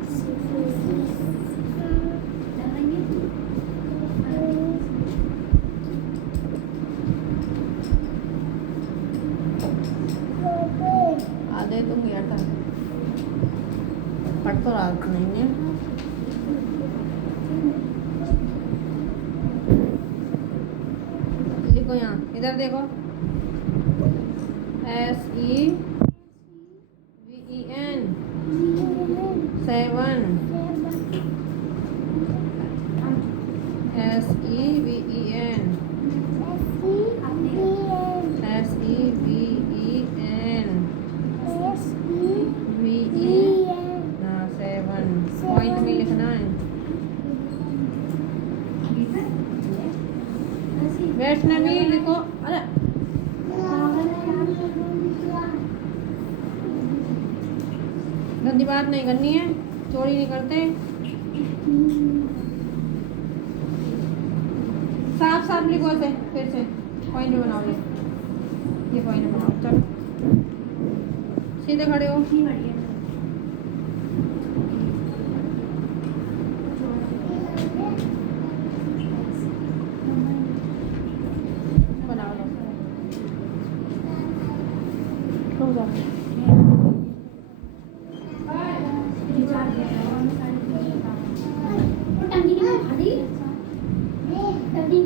आधे तुम गया था पढ़ तो रात नहीं है। लिखो यहाँ इधर देखो SEVEN 7 पॉइंट में लिखना है। वैष्णवी लिखो। अरे गंदी बात नहीं करनी है, चोरी नहीं करते। साफ साफ लिखो ऐसे, फिर से पॉइंट बनाओ। ये पॉइंट बनाओ। चलो सीधे खड़े हो। बनाओ लो। हो जा। टंकी में भर दी टंकी भर ली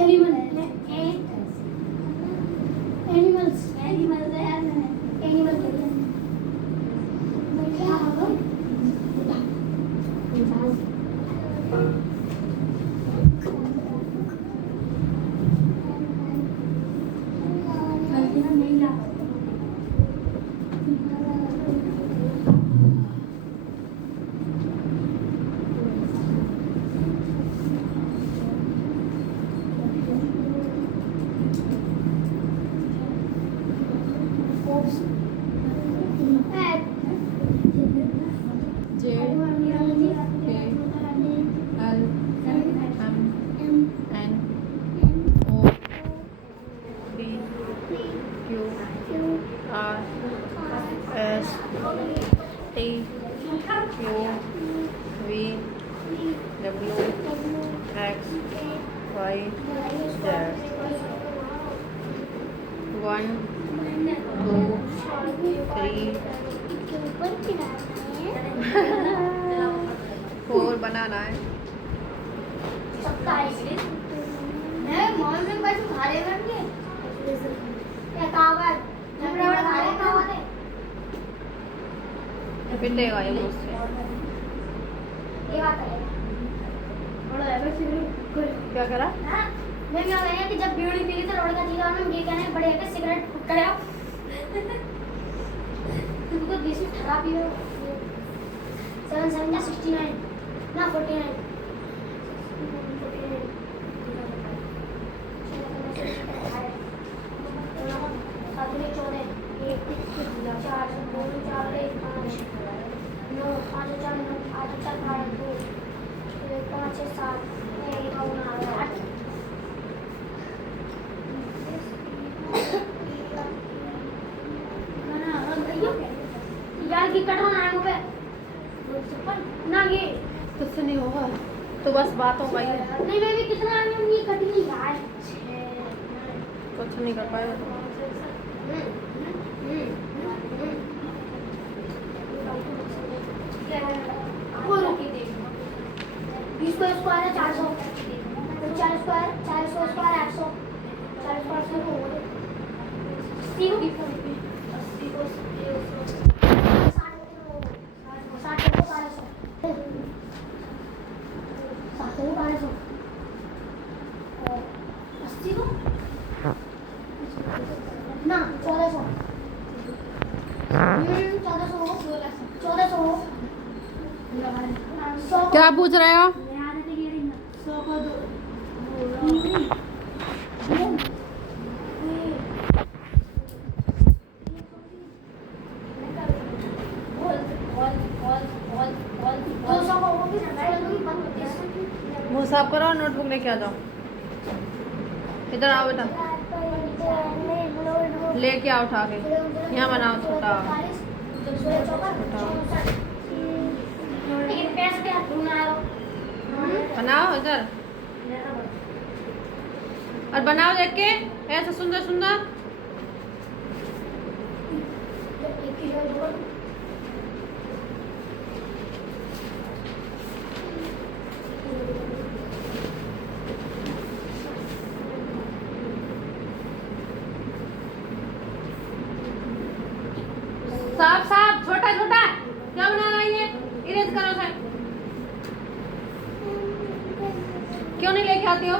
एनिमल एनिमल्स एनिमल एनिमल क्या होगा फोर बनाना है। पिटेगा ये मुझसे। क्या करा? मैं क्या कह कि जब बीड़ी पी ली तो रोड का जीवा में ये कहना है बड़े है सिगरेट फूक कर आओ तुमको देसी ठरा पियो 7 69 ना 49 तुझसे नहीं होगा तो बस बात हो पाई है। नहीं मैं भी कितना आगे ये कटी नहीं यार कुछ नहीं कर पाएगा तो। इसको स्क्वायर है 400 4 स्क्वायर 400 स्क्वायर 800 4 स्क्वायर से हो गए 80 को 80 को 60 को 1200 7 को 1200 80 को ना 1400 1400 क्या पूछ रहे हो? मुंह साफ करो और नोटबुक लेके आ जाओ। इधर आओ बेटा, लेके आओ उठा के। यहाँ बनाओ छोटा बनाओ इधर और बनाओ देख के ऐसा सुंदर सुंदर। साफ साफ छोटा छोटा क्या बना रही है? इरेज करो सर। क्यों नहीं लेके आती हो?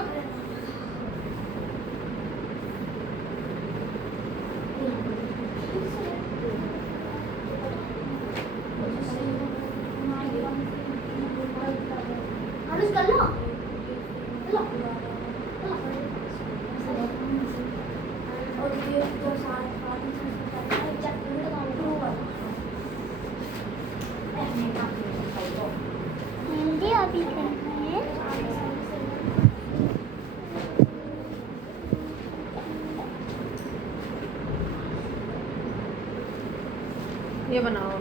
ये बनाओ।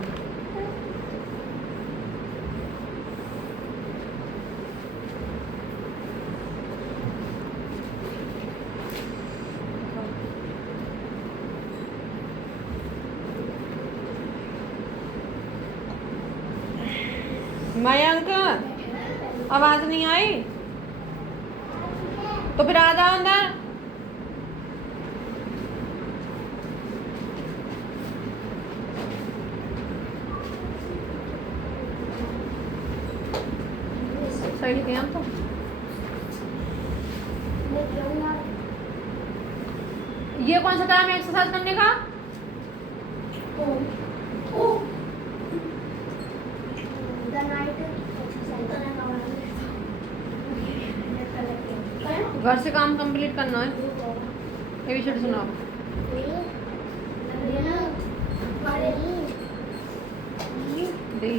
मयंक, आवाज नहीं आई तो फिर आ जाओ अंदर। सही लिखे हम तो। ये कौन सा काम है एक्सरसाइज करने का? घर से काम कंप्लीट करना है। ये भी छोड़ सुनाओ। डी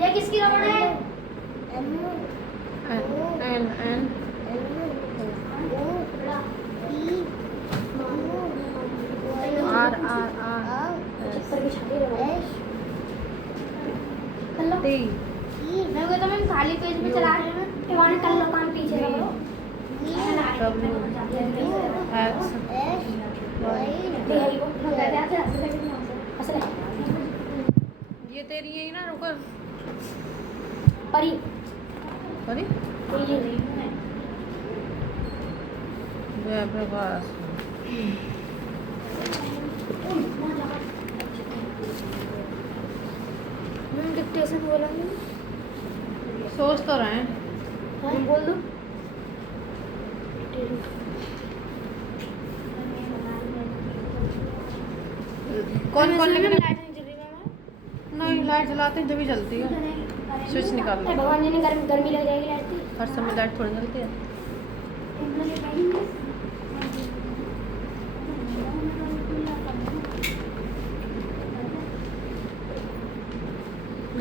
ये किसकी रबड़ है? N N R R R T मैं कहता मैं खाली पेज में चला रही हूँ वहाँ कल लोग पीछे रहो एक्स ये तेरी है ना। रुको परी सॉरी जयप्रकाश डिक्टेशन बोला सोच तो रहे हैं। बोल दो कौन कौन लेकिन लाइट नहीं जल रही है नहीं लाइट जलाते हैं जब ही जलती है। स्विच निकाल लो। भगवान जी ने गर्मी लग जाएगी लाइट की। हर समय लाइट थोड़ी जलती है।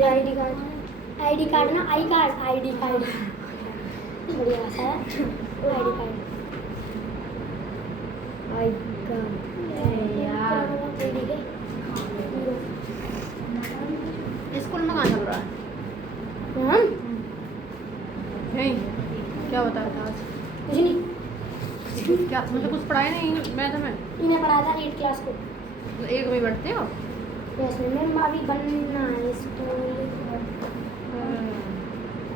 आईडी कार्ड ना आई कार्ड आईडी कार्ड बढ़िया आता है आईडी कार्ड यार स्कूल में कहाँ चल रहा है? नहीं क्या बता रहा था आज? कुछ नहीं क्या मतलब कुछ पढ़ाया नहीं मैथ में? इन्हें पढ़ाया था 8 क्लास को। एक में बैठते हो? यस मैम अभी बनना है स्कूल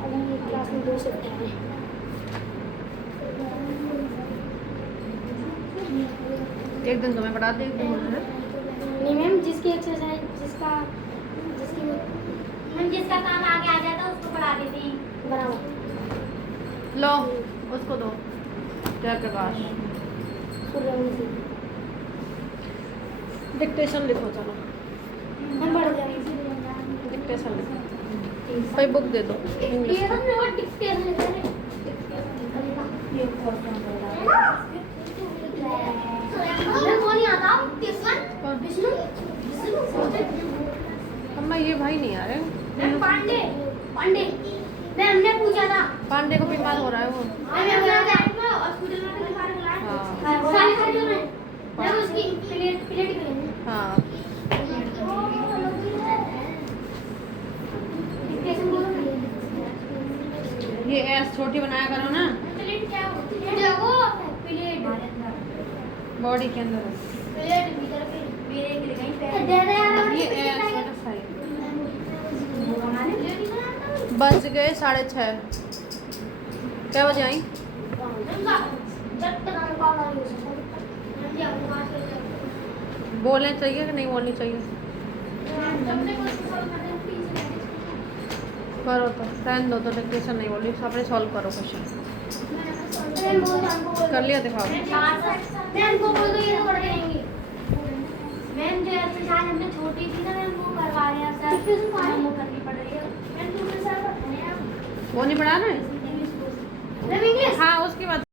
अभी क्लास में 2 शिफ्ट है। एक दिन तुम्हें पढ़ा दे एक दिन मुझे। नहीं मैम जिसकी एक्सरसाइज जिसका काम आगे आ जाता उसको पढ़ा देती बराबर। लो उसको दो जयप्रकाश। डिक्टेशन लिखो चलो। हम पढ़ जाएंगे डिक्टेशन लिखो। कोई बुक दे दो इंग्लिश की। अम्मा ये भाई नहीं आ रहे। पांडे मैं हमने पूछा था पांडे को बीमार हो रहा है वो। मैं उसकी प्लेट हाँ ये ऐस छोटी बनाया करो ना बॉडी के अंदर। ये ऐस बज गए 6:30। क्या बजे आई? बोलने चाहिए कि नहीं बोलनी चाहिए? करो तो रहने दो। तो डिक्टेशन नहीं बोली अपने सॉल्व करो क्वेश्चन। कर लिया दिखाओ। मैम जो एक्सरसाइज हमने छोटी थी ना मैम वो करवा रहे हैं सर वो करनी पड़ रही है मैम वो नहीं पढ़ा ना? मैम इंग्लिश हाँ उसकी बात